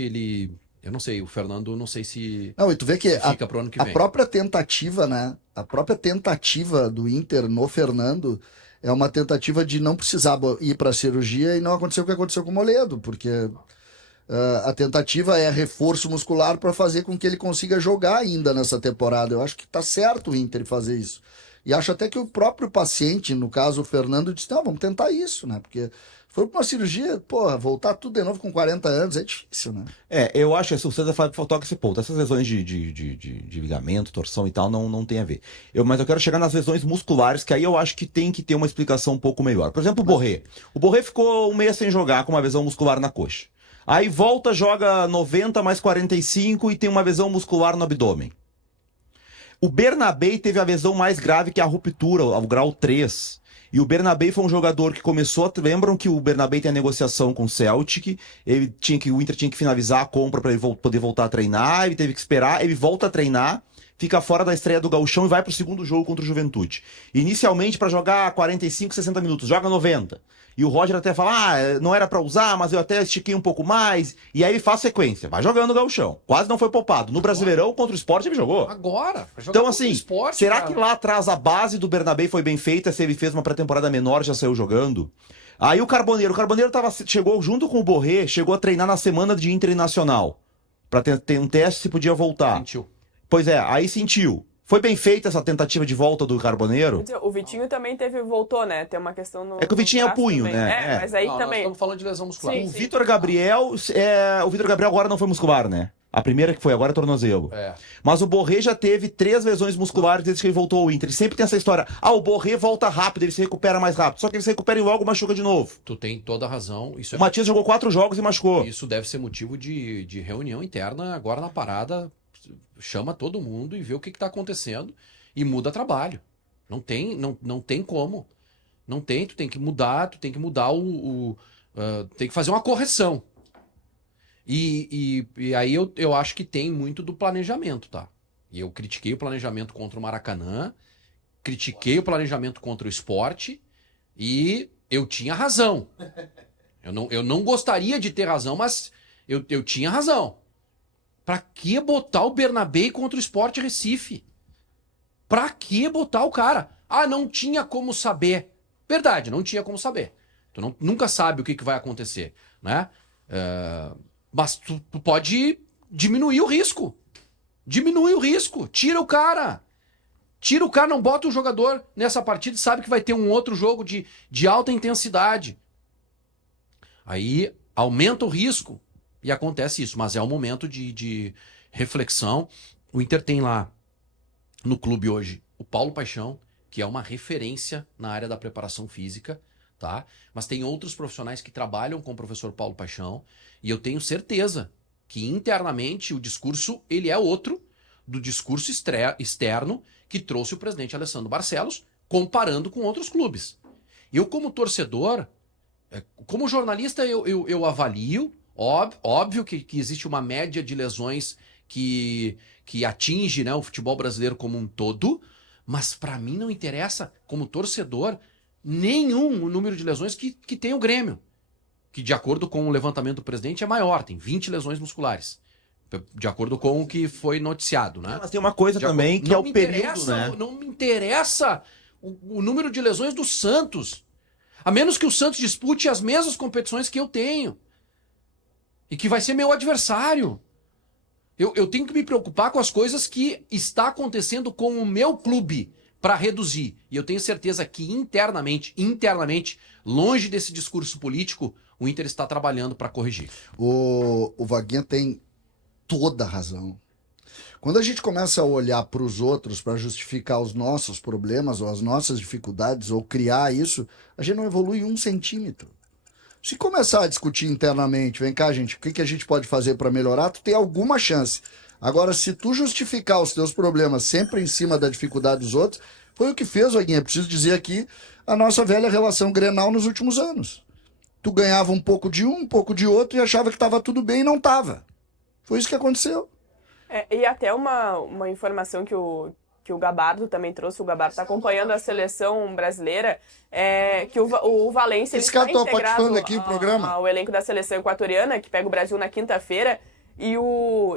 ele... Eu não sei, o Fernando, não sei se... Não, e tu vê que fica pro ano que vem. A própria tentativa, né? A própria tentativa do Inter no Fernando... É uma tentativa de não precisar ir para a cirurgia e não aconteceu o que aconteceu com o Moledo, porque A tentativa é reforço muscular para fazer com que ele consiga jogar ainda nessa temporada. Eu acho que tá certo o Inter fazer isso. E acho até que o próprio paciente, no caso o Fernando, disse, não, vamos tentar isso, né? Porque foi pra uma cirurgia, porra, voltar tudo de novo com 40 anos é difícil, né? Eu acho que o César toca esse ponto. Essas lesões de ligamento, torção e tal, não tem a ver. Mas eu quero chegar nas lesões musculares, que aí eu acho que tem que ter uma explicação um pouco melhor. Por exemplo, o Borré. O Borré ficou um mês sem jogar com uma lesão muscular na coxa. Aí volta, joga 90 mais 45 e tem uma lesão muscular no abdômen. O Bernabé teve a lesão mais grave, que é a ruptura, o grau 3. E o Bernabé foi um jogador que começou... Lembram que o Bernabé tem a negociação com o Celtic, o Inter tinha que finalizar a compra para ele poder voltar a treinar, ele teve que esperar, ele volta a treinar, fica fora da estreia do Gauchão e vai pro segundo jogo contra o Juventude. Inicialmente para jogar 45, 60 minutos, joga 90. E o Roger até fala, não era pra usar, mas eu até estiquei um pouco mais. E aí ele faz sequência, vai jogando o Gauchão. Quase não foi poupado. No Brasileirão, contra o Sport, ele jogou. Agora. Então, assim, será que lá atrás a base do Bernabé foi bem feita? Se ele fez uma pré-temporada menor, já saiu jogando? Aí o Carboneiro chegou junto com o Borré, chegou a treinar na semana de Internacional. Pra ter um teste se podia voltar. Sentiu. Pois é, aí sentiu. Foi bem feita essa tentativa de volta do Carboneiro? O Vitinho também voltou, né? Tem uma questão no... É que o Vitinho é o punho, também. né? Mas aí Não, também... nós estamos falando de lesão muscular. Sim. O Vitor Gabriel agora não foi muscular, né? A primeira que foi, agora é tornozelo. Mas o Borré já teve 3 lesões musculares desde que ele voltou ao Inter. Ele sempre tem essa história. O Borré volta rápido, ele se recupera mais rápido. Só que ele se recupera e logo machuca de novo. Tu tem toda a razão. O Matias jogou 4 jogos e machucou. Isso deve ser motivo de reunião interna agora na parada. Chama todo mundo e vê o que está acontecendo e muda trabalho. Não tem como. Não tem, tu tem que mudar tem que fazer uma correção. E aí eu acho que tem muito do planejamento, tá? E eu critiquei o planejamento contra o Maracanã, critiquei o planejamento contra o Sport e eu tinha razão. Eu não gostaria de ter razão, mas eu tinha razão. Pra que botar o Bernabé contra o Sport Recife? Pra que botar o cara? Não tinha como saber. Verdade, não tinha como saber. Tu nunca sabe o que vai acontecer, né? Mas tu pode diminuir o risco. Diminui o risco. Tira o cara. Tira o cara, não bota o jogador nessa partida e sabe que vai ter um outro jogo de alta intensidade. Aí aumenta o risco e acontece isso. Mas é um momento de reflexão. O Inter tem lá no clube hoje o Paulo Paixão, que é uma referência na área da preparação física, tá? Mas tem outros profissionais que trabalham com o professor Paulo Paixão e eu tenho certeza que internamente o discurso ele é outro do discurso externo que trouxe o presidente Alessandro Barcelos, comparando com outros clubes. Eu, como torcedor, como jornalista, eu avalio, óbvio que existe uma média de lesões que atinge, né, o futebol brasileiro como um todo, mas para mim não interessa, como torcedor, nenhum o número de lesões que tem o Grêmio, que de acordo com o levantamento do presidente é maior, tem 20 lesões musculares, de acordo com o que foi noticiado, né? Mas tem uma coisa também que é o período, né? Não me interessa o número de lesões do Santos, a menos que o Santos dispute as mesmas competições que eu tenho e que vai ser meu adversário. Eu tenho que me preocupar com as coisas que está acontecendo com o meu clube para reduzir. E eu tenho certeza que internamente, longe desse discurso político, o Inter está trabalhando para corrigir. O Vaguinha tem toda a razão. Quando a gente começa a olhar para os outros para justificar os nossos problemas ou as nossas dificuldades ou criar isso, a gente não evolui 1 centímetro. Se começar a discutir internamente, vem cá, gente, o que a gente pode fazer para melhorar, tu tem alguma chance. Agora, se tu justificar os teus problemas sempre em cima da dificuldade dos outros, foi o que fez, Vaguinha, preciso dizer aqui, a nossa velha relação Grenal nos últimos anos. Tu ganhava um pouco de um pouco de outro e achava que estava tudo bem e não estava. Foi isso que aconteceu. E até uma informação que o Gabardo também trouxe, o Gabardo está acompanhando a seleção brasileira, que o Valência Esse cara está tá participando aqui do programa. ao elenco da seleção equatoriana, que pega o Brasil na quinta-feira, e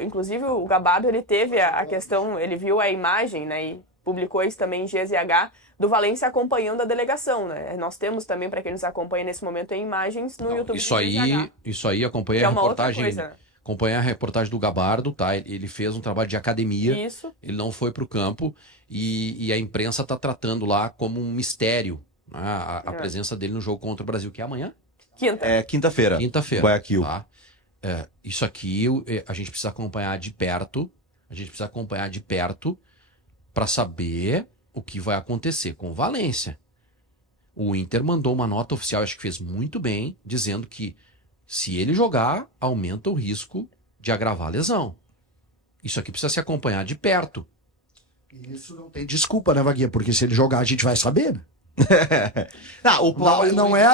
inclusive o Gabardo, ele teve a questão, ele viu a imagem, né, e publicou isso também em GZH, do Valência acompanhando a delegação, né? Nós temos também, para quem nos acompanha nesse momento, em imagens no YouTube Isso do aí, GZH, isso aí, acompanhei que é a uma outra reportagem. coisa. Acompanhei a reportagem do Gabardo, tá? Ele fez um trabalho de academia. Isso. Ele não foi para o campo e a imprensa está tratando lá como um mistério, né, a presença dele no jogo contra o Brasil, que é amanhã? Quinta. É quinta-feira. Quinta-feira. Guayaquil. Tá? Isso aqui a gente precisa acompanhar de perto. A gente precisa acompanhar de perto para saber o que vai acontecer com o Valência. O Inter mandou uma nota oficial, acho que fez muito bem, dizendo que se ele jogar, aumenta o risco de agravar a lesão. Isso aqui precisa se acompanhar de perto. Isso não tem desculpa, né, Vaguinha? Porque se ele jogar, a gente vai saber, né? Não,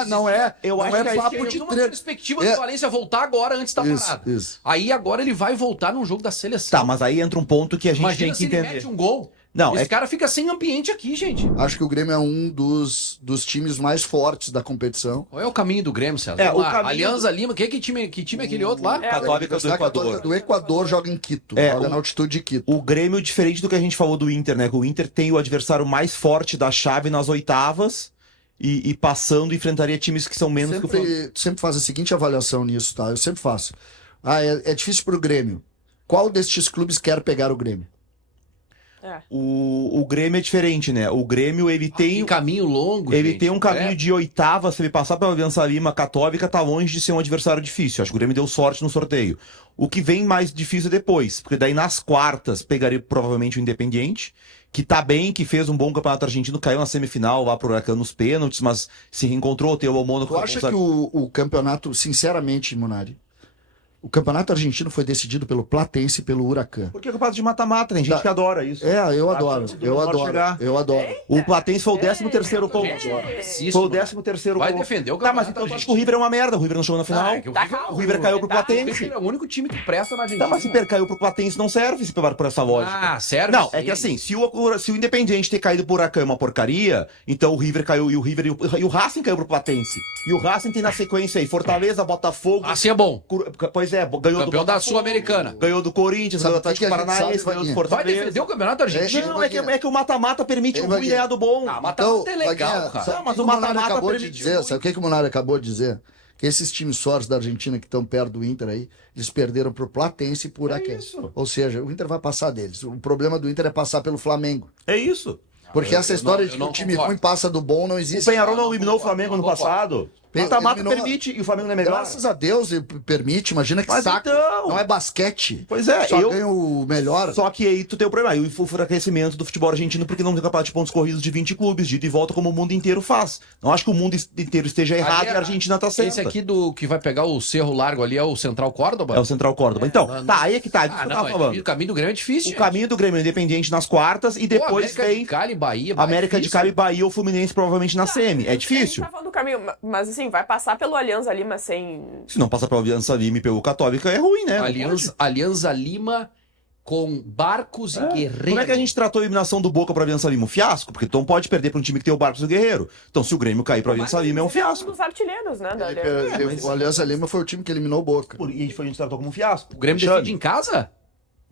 Não é Eu acho que papo Tem de uma treino. perspectiva do Valência voltar agora antes da parada. Isso. Aí agora ele vai voltar num jogo da seleção. Tá, mas aí entra um ponto que a gente Imagina tem se que ele entender. mete um gol. Não, Esse é cara fica sem ambiente aqui, gente. Acho que o Grêmio é um dos times mais fortes da competição. Qual é o caminho do Grêmio, César? É, Vamos o lá. caminho Alianza Lima, que time é aquele outro lá? Católica do Universidade Equador. Católica do Equador joga em Quito. É, joga o- na altitude de Quito. O Grêmio, diferente do que a gente falou do Inter, né? Que o Inter tem o adversário mais forte da chave nas oitavas e passando enfrentaria times que são menos que o Flamengo. Sempre faz a seguinte avaliação nisso, tá? Eu sempre faço. É difícil pro Grêmio. Qual destes clubes quer pegar o Grêmio? O Grêmio é diferente, né? O Grêmio, ele tem... Tem caminho longo, Ele gente. tem um caminho de oitava, se ele passar pela Aliança Lima Católica, tá longe de ser um adversário difícil. Acho que o Grêmio deu sorte no sorteio. O que vem mais difícil é depois, porque daí nas quartas pegaria provavelmente o Independiente, que tá bem, que fez um bom campeonato argentino, caiu na semifinal lá pro Huracan nos pênaltis, mas se reencontrou, tem o Mônaco. Tu acha que o campeonato, sinceramente, Munari, o campeonato argentino foi decidido pelo Platense e pelo Huracan? Porque é campeonato de mata-mata, tem gente que adora isso. Eu adoro. Eu adoro. O Platense foi o 13º gol. Foi o 13º Vai gol. defender o Tá, mas campeonato então acho que o River é uma merda. O River não chegou na final. Ah, é que O River caiu pro O Platense. River é o único time que presta na Argentina. Tá, mas se caiu pro Platense não serve se pegar por essa lógica. Ah, serve? Não, é sim. que assim, se o Independiente ter caído por Huracan é uma porcaria, então o River caiu e o Racing caiu pro Platense. E o Racing tem na sequência aí Fortaleza, Botafogo. Assim é bom. Pois é, ganhou Campeão do da Botafogo, Sul-Americana. ganhou do Corinthians, Sabe ganhou do o que que Atlético a gente Paranaense, sabe, ganhou do Vaguinha? Vai Fortaleza. defender o campeonato argentino? Não, é que o mata-mata permite o ruim Vaguinha. ganhar do bom. Ah, mata-mata é legal, Vaguinha, cara. sabe Não, mas que o Munari mata-mata acabou de permitiu dizer? muito. Sabe o que o Munari acabou de dizer? Que esses times fortes da Argentina que estão perto do Inter aí, eles perderam pro Platense e pro Huracan. isso. Ou seja, o Inter vai passar deles. O problema do Inter é passar pelo Flamengo. É isso. Porque essa história eu de que não o time concordo. ruim passa do bom não O existe. Penharol não eliminou o Flamengo no passado. Mata-mata Eliminou- permite e o Flamengo não é melhor. Graças a Deus ele permite, imagina que Mas saco. então- Não é basquete. Pois é, Só eu- ganha o melhor. Só que aí tu tem o problema, aí o enfraquecimento do futebol argentino porque não tem campeonato de pontos corridos de 20 clubes, de ida e volta como o mundo inteiro faz. Não acho que o mundo inteiro esteja errado Ali e a Argentina tá certa. Esse aqui do que vai pegar o Cerro Largo ali é o Central Córdoba? É o Central Córdoba. Então, não- tá, aí é que tá, é isso Ah, que eu não, tava falando. o caminho do Grêmio é difícil. O caminho do Grêmio é Independente nas quartas e Pô, depois América vem de Cali, Bahia. América de difícil. Cali, Bahia ou Fluminense provavelmente na semi. É A gente difícil. tá falando do caminho, mas assim, vai passar pelo Alianza Lima sem... Se não passar pela Aliança Lima e pelo Católica é ruim, né? Não Alianza Lima com Barcos e Guerreiro. Como é que a gente tratou a eliminação do Boca pra Aliança Lima? Um fiasco? Porque tu não pode perder pra um time que tem o Barcos e o Guerreiro. Então, se o Grêmio cair pra Aliança Lima, é um Você um fiasco. dos artilheiros, né? Da Aliança. O Aliança Lima foi o time que eliminou o Boca. E a gente tratou como um fiasco. O Grêmio Alexandre, decide em casa?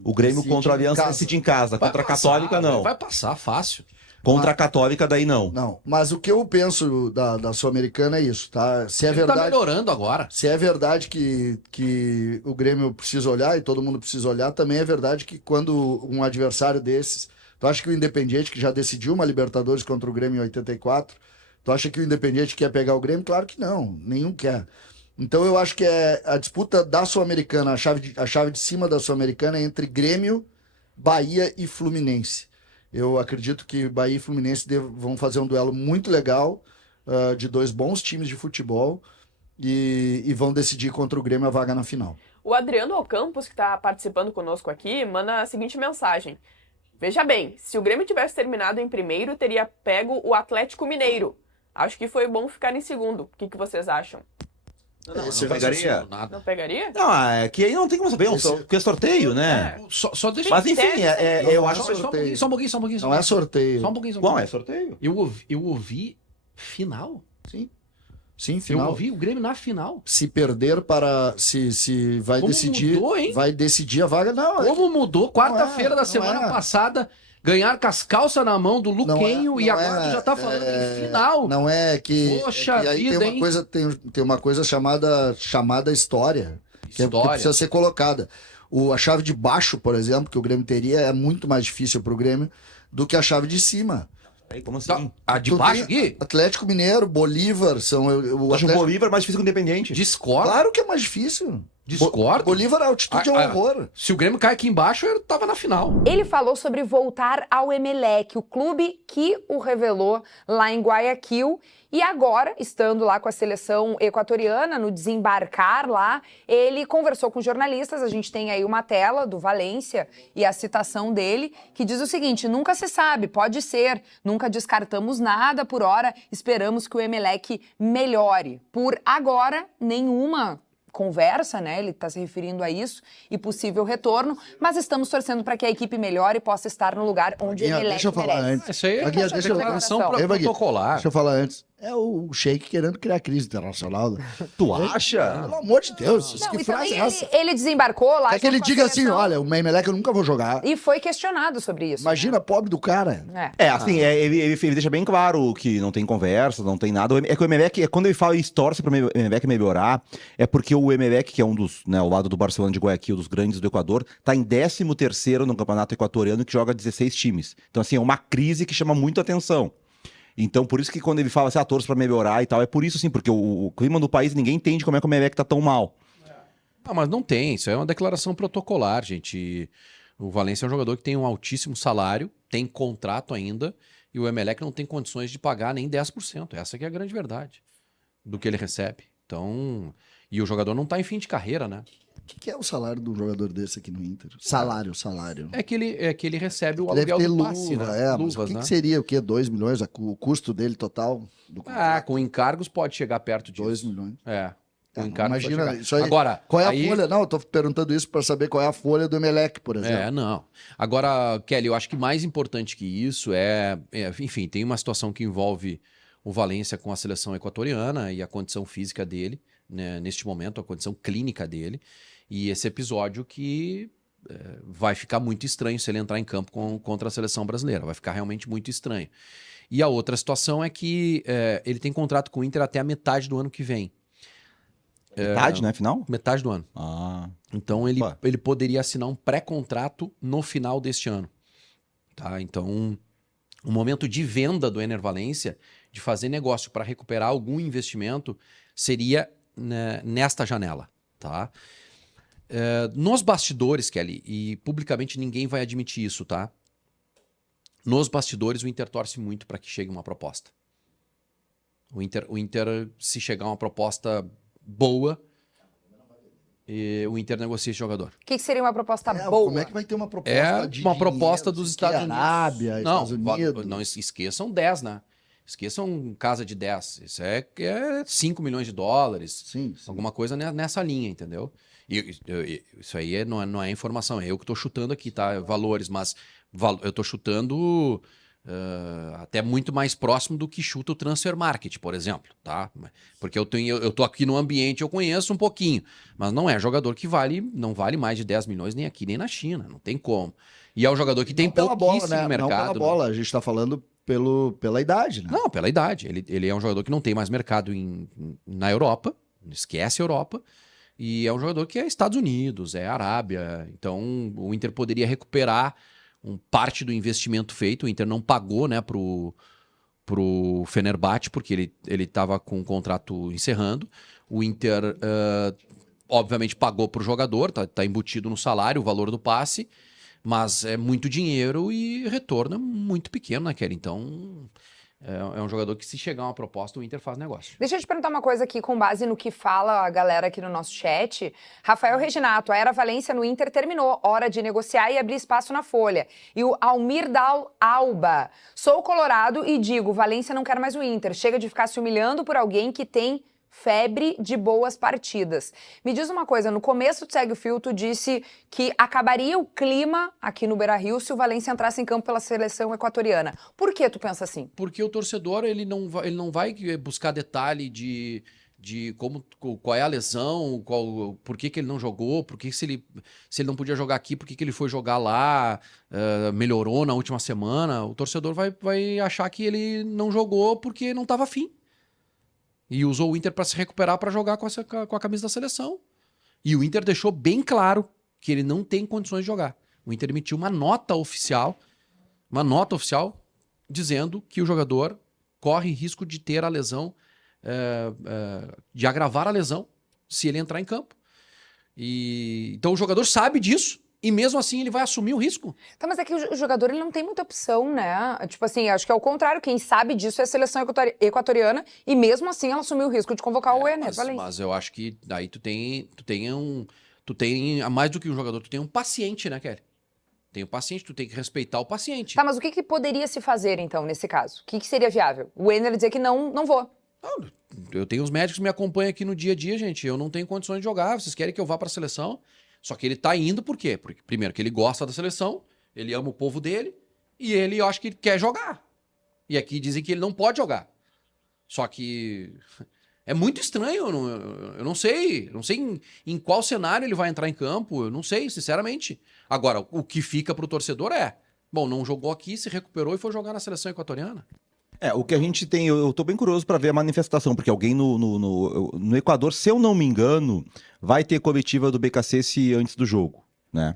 O Grêmio Decide contra a em Aliança casa. decide em casa. Vai Contra a passar, Católica, não. Vai passar fácil. Contra a Católica, daí não. Não, mas o que eu penso da Sul-Americana é isso, tá? Se é Ele tá verdade, melhorando agora. se é verdade que o Grêmio precisa olhar e todo mundo precisa olhar, também é verdade que quando um adversário desses, tu acha que o Independiente, que já decidiu uma Libertadores contra o Grêmio em 84, tu acha que o Independiente quer pegar o Grêmio? Claro que não, nenhum quer. Então eu acho que é a disputa da Sul-Americana, a chave de cima da Sul-Americana é entre Grêmio, Bahia e Fluminense. Eu acredito que Bahia e Fluminense vão fazer um duelo muito legal, de dois bons times de futebol, e vão decidir contra o Grêmio a vaga na final. O Adriano Ocampos, que está participando conosco aqui, manda a seguinte mensagem. Veja bem, se o Grêmio tivesse terminado em primeiro, teria pego o Atlético Mineiro. Acho que foi bom ficar em segundo. O que vocês acham? Esse vai vai ser- Não pegaria? Não, é que aí não tem como saber, porque é sorteio, né? Só deixa Mas enfim, eu acho não, que... Só um pouquinho, só um pouquinho, só um pouquinho. Não é sorteio. Só um pouquinho, só um Bom, pouquinho. é sorteio. Eu ouvi final. Sim, Eu final. ouvi o Grêmio na final. Se perder para... Se vai Como decidir... mudou, hein? Vai decidir a vaga. Não, Como mudou? Quarta-feira não da é. semana passada, Ganhar com as calças na mão do Luquenho e agora tu já tá falando em final. Não é que... Poxa é que aí vida, tem uma hein? coisa, tem uma coisa chamada história, que precisa ser colocada. A chave de baixo, por exemplo, que o Grêmio teria, é muito mais difícil pro Grêmio do que a chave de cima. Como assim? A de Tu baixo tem aqui? Atlético Mineiro, Bolívar, são... Eu acho o Bolívar mais difícil que o Independente. Discordo. Claro que é mais difícil. Discordo. Bolívar, a altitude é um horror. Se o Grêmio cai aqui embaixo, eu tava na final. Ele falou sobre voltar ao Emelec, o clube que o revelou lá em Guayaquil. E agora, estando lá com a seleção equatoriana, no desembarcar lá, ele conversou com jornalistas. A gente tem aí uma tela do Valência e a citação dele, que diz o seguinte: nunca se sabe, pode ser, nunca descartamos nada por hora, esperamos que o Emelec melhore. Por agora, nenhuma conversa, né? Ele está se referindo a isso e possível retorno, mas estamos torcendo para que a equipe melhore e possa estar no lugar onde o Emelec Deixa eu falar merece. antes. Isso aí é Aguinha, deixa eu- declaração Ei, Vaguinho, protocolar. Deixa eu falar antes. É o Sheik querendo criar crise internacional. Né? Tu acha? Pelo amor de Deus, Não, que e frase também é essa? ele desembarcou lá. É que ele junto com a diga assim, seleção olha, o Emelec eu nunca vou jogar. E foi questionado sobre isso. Imagina, pobre do cara. Né? Assim, ele deixa bem claro que não tem conversa, não tem nada. É que o Emelec, quando ele fala e torce para o Emelec melhorar, é porque o Emelec, que é um dos, né, ao lado do Barcelona de Guayaquil, dos grandes do Equador, tá em 13º no campeonato equatoriano, que joga 16 times. Então, assim, é uma crise que chama muito atenção. Então, por isso que quando ele fala assim, torce para melhorar e tal, é por isso, assim, porque o clima do país, ninguém entende como é que o Emelec tá tão mal. Não, mas não tem. Isso é uma declaração protocolar, gente. O Valência é um jogador que tem um altíssimo salário, tem contrato ainda, e o Emelec não tem condições de pagar nem 10%. Essa que é a grande verdade do que ele recebe. Então, e o jogador não tá em fim de carreira, né? O que é o salário de um jogador desse aqui no Inter? Salário. É que ele recebe o Deve aluguel ter do luva, passe, né? mas Luvas, o que, né? que seria? O quê? 2 milhões? O custo dele total? Do Com encargos pode chegar perto disso. 2 milhões. Com É, encargos pode imagina chegar. isso aí. Agora, Qual é a aí- folha? Não, eu tô perguntando isso para saber qual é a folha do Emelec, por exemplo. Não. Agora, Kelly, eu acho que mais importante que isso enfim, tem uma situação que envolve o Valência com a seleção equatoriana e a condição física dele, né, neste momento, a condição clínica dele, e esse episódio que vai ficar muito estranho se ele entrar em campo contra a seleção brasileira, vai ficar realmente muito estranho. E a outra situação é que ele tem contrato com o Inter até a metade do ano que vem. Metade, né, final? Metade do ano. Ah. Então ele poderia assinar um pré-contrato no final deste ano. Tá? Então, o momento de venda do Ener Valência, de fazer negócio para recuperar algum investimento, seria, né, nesta janela. Tá? Nos bastidores, Kelly, e publicamente ninguém vai admitir isso, tá? Nos bastidores, o Inter torce muito para que chegue uma proposta. O Inter, se chegar uma proposta boa, o Inter negocia esse jogador. O que seria uma proposta boa? Como é que vai ter uma proposta de uma proposta dinheiro, dos assim, Estados que Unidos. Arábia, Estados Unidos. Não esqueçam 10, né? Esqueçam casa de 10. Isso é 5 milhões de dólares. Sim. Alguma coisa nessa linha, entendeu? Isso aí não é informação, é eu que estou chutando aqui, tá? Valores, mas eu estou chutando até muito mais próximo do que chuta o Transfer Market, por exemplo, tá? Porque eu tô aqui no ambiente, eu conheço um pouquinho, mas não é jogador que não vale mais de 10 milhões nem aqui nem na China, não tem como. E é um jogador que tem pouquíssimo mercado. Não pela bola, a gente está falando pela idade, né? Não, pela idade. Ele é um jogador que não tem mais mercado na Europa, esquece a Europa, e é um jogador que é Estados Unidos, é Arábia, então o Inter poderia recuperar parte do investimento feito. O Inter não pagou, né, pro Fenerbahçe, porque ele estava com o contrato encerrando. O Inter, obviamente, pagou pro jogador, tá embutido no salário o valor do passe, mas é muito dinheiro e retorno é muito pequeno, né, Kelly? Então, é um jogador que, se chegar uma proposta, o Inter faz negócio. Deixa eu te perguntar uma coisa aqui, com base no que fala a galera aqui no nosso chat. Rafael Reginato, a era Valência no Inter terminou. Hora de negociar e abrir espaço na folha. E o Almir Dal Alba. Sou colorado e digo, Valência não quer mais o Inter. Chega de ficar se humilhando por alguém que tem febre de boas partidas. Me diz uma coisa, no começo do Segue o Fio, tu disse que acabaria o clima aqui no Beira-Rio se o Valência entrasse em campo pela seleção equatoriana. Por que tu pensa assim? Porque o torcedor, ele não vai buscar detalhe de de qual é a lesão, por que ele não jogou, se ele não podia jogar aqui, por que ele foi jogar lá, melhorou na última semana, o torcedor vai achar que ele não jogou porque não estava afim. E usou o Inter para se recuperar para jogar com a camisa da seleção. E o Inter deixou bem claro que ele não tem condições de jogar. O Inter emitiu uma nota oficial dizendo que o jogador corre risco de ter a lesão, de agravar a lesão se ele entrar em campo. Então o jogador sabe disso e mesmo assim ele vai assumir o risco. Tá, mas é que o jogador ele não tem muita opção, né? Tipo assim, acho que é o contrário. Quem sabe disso é a seleção equatoriana e mesmo assim ela assumiu o risco de convocar o Ener Valencia. Mas eu acho que daí tu tem mais do que um jogador, tu tem um paciente, né, Kelly? Tem um paciente, tu tem que respeitar o paciente. Tá, mas o que poderia se fazer então nesse caso? O que seria viável? O Ener dizer que não vou. Não, eu tenho os médicos que me acompanham aqui no dia a dia, gente. Eu não tenho condições de jogar. Vocês querem que eu vá para a seleção? Só que ele tá indo por quê? Porque, primeiro, que ele gosta da seleção, ele ama o povo dele e ele, eu acho que ele quer jogar. E aqui dizem que ele não pode jogar. Só que é muito estranho. Eu não sei. Não sei em qual cenário ele vai entrar em campo. Eu não sei, sinceramente. Agora, o que fica pro torcedor bom, não jogou aqui, se recuperou e foi jogar na seleção equatoriana. O que a gente tem, eu tô bem curioso para ver a manifestação, porque alguém no Equador, se eu não me engano, vai ter coletiva do BKC antes do jogo, né?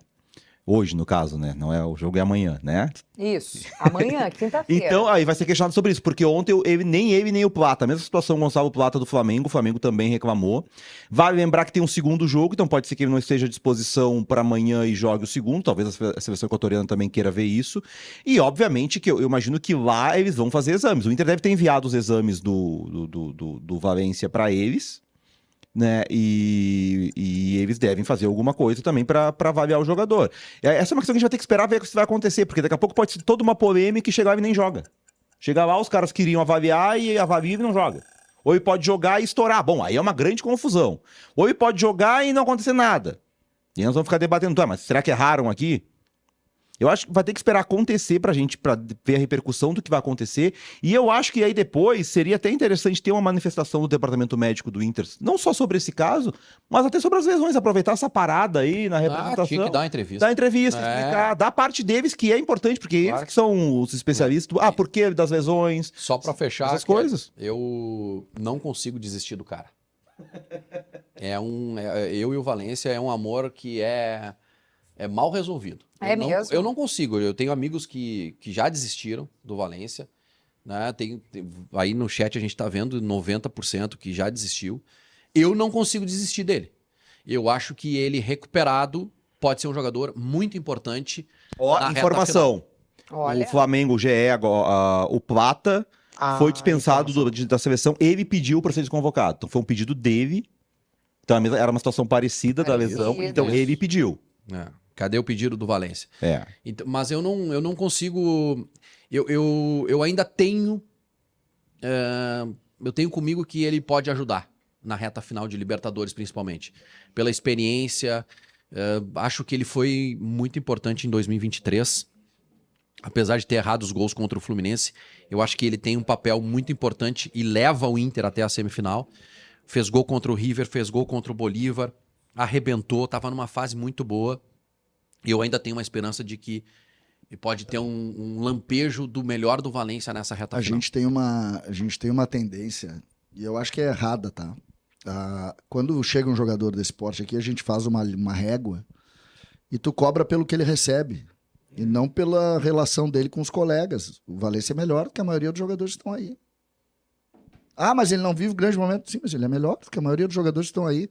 Hoje, no caso, né? Não é o jogo, é amanhã, né? Isso. Amanhã, quinta-feira. Então, aí vai ser questionado sobre isso, porque ontem nem ele, nem o Plata, a mesma situação Gonçalo Plata do Flamengo, o Flamengo também reclamou. Vale lembrar que tem um segundo jogo, então pode ser que ele não esteja à disposição para amanhã e jogue o segundo, talvez a seleção equatoriana também queira ver isso. E, obviamente, que eu imagino que lá eles vão fazer exames. O Inter deve ter enviado os exames do Valencia para eles, né? E eles devem fazer alguma coisa também para avaliar o jogador. Essa é uma questão que a gente vai ter que esperar ver o que vai acontecer, porque daqui a pouco pode ser toda uma polêmica e chegar lá e nem joga. Chega lá, os caras queriam avaliar e avalia e não joga. Ou ele pode jogar e estourar. Bom, aí é uma grande confusão. Ou ele pode jogar e não acontecer nada. E nós vamos ficar debatendo, mas será que erraram aqui? Eu acho que vai ter que esperar acontecer pra ver a repercussão do que vai acontecer. E eu acho que aí depois seria até interessante ter uma manifestação do departamento médico do Inter, não só sobre esse caso, mas até sobre as lesões, aproveitar essa parada aí na representação. Tinha que dar uma entrevista. Dar entrevista, explicar, da parte deles, que é importante, porque eles que são os especialistas. Por que das lesões? Só pra fechar, essas coisas. Eu não consigo desistir do cara. Eu e o Valencia é um amor que é mal resolvido. Mesmo? Eu não consigo. Eu tenho amigos que já desistiram do Valencia, né? Aí no chat a gente tá vendo 90% que já desistiu. Eu não consigo desistir dele. Eu acho que ele recuperado pode ser um jogador muito importante. Na Informação. Olha. O Flamengo, o GE, o Plata foi dispensado da seleção. Ele pediu para ser desconvocado. Então foi um pedido dele. Então era uma situação parecida da lesão. Então ele pediu. Cadê o pedido do Valencia? Então, mas eu não consigo. Eu ainda tenho. Eu tenho comigo que ele pode ajudar na reta final de Libertadores, principalmente. Pela experiência. Acho que ele foi muito importante em 2023. Apesar de ter errado os gols contra o Fluminense, eu acho que ele tem um papel muito importante e leva o Inter até a semifinal. Fez gol contra o River, fez gol contra o Bolívar, arrebentou, estava numa fase muito boa. E eu ainda tenho uma esperança de que pode ter um lampejo do melhor do Valencia nessa reta final. A gente tem uma tendência, e eu acho que é errada, tá? Quando chega um jogador desse porte aqui, a gente faz uma régua e tu cobra pelo que ele recebe. E não pela relação dele com os colegas. O Valencia é melhor do que a maioria dos jogadores que estão aí. Mas ele não vive grande momento. Sim, mas ele é melhor do que a maioria dos jogadores que estão aí.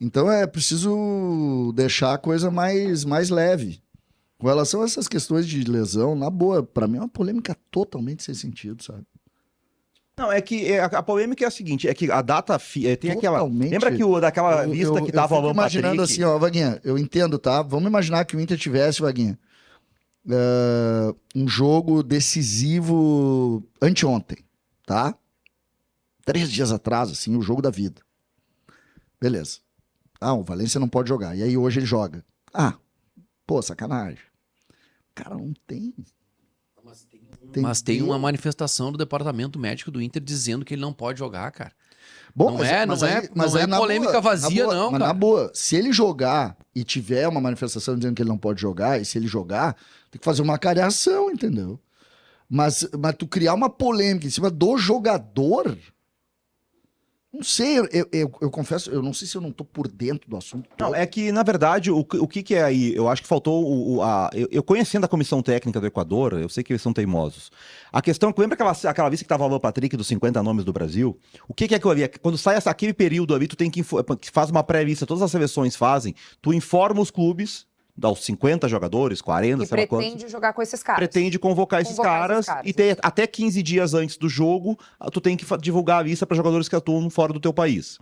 Então é preciso deixar a coisa mais leve. Com relação a essas questões de lesão, na boa, pra mim é uma polêmica totalmente sem sentido, sabe? Não, é que a polêmica é a seguinte, é que a data tem aquela... Lembra daquela lista que tava o Alan Patrick? Imaginando assim, Vaguinha, eu entendo, tá? Vamos imaginar que o Inter tivesse, Vaguinha, um jogo decisivo anteontem, tá? 3 dias atrás, assim, o jogo da vida. Beleza. O Valencia não pode jogar. E aí hoje ele joga. Sacanagem. Cara, não tem. Mas tem uma manifestação do departamento médico do Inter dizendo que ele não pode jogar, cara. Bom, Não mas é- mas não é- aí- mas não aí é na polêmica boa, vazia, na boa, não, mas cara. na boa, se ele jogar e tiver uma manifestação dizendo que ele não pode jogar, e se ele jogar, tem que fazer uma cariação, entendeu? Mas tu criar uma polêmica em cima do jogador, não sei, eu confesso, eu não sei se eu não tô por dentro do assunto. Não, é que, na verdade, o que é aí? Eu acho que faltou eu conhecendo a comissão técnica do Equador, eu sei que eles são teimosos. A questão é que lembra aquela vista que tava o Alan Patrick dos 50 nomes do Brasil? O que é aquilo ali? Quando sai aquele período ali, tu tem que faz uma pré-lista, todas as seleções fazem, tu informa os clubes, dá os 50 jogadores, 40, Que sei lá quantos. pretende jogar com esses caras. Pretende convocar esses caras e ter até 15 dias antes do jogo, tu tem que divulgar a lista para jogadores que atuam fora do teu país.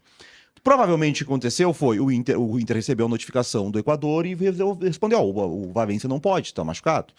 Provavelmente o que aconteceu foi o Inter recebeu a notificação do Equador e respondeu, o Valencia não pode, tá machucado.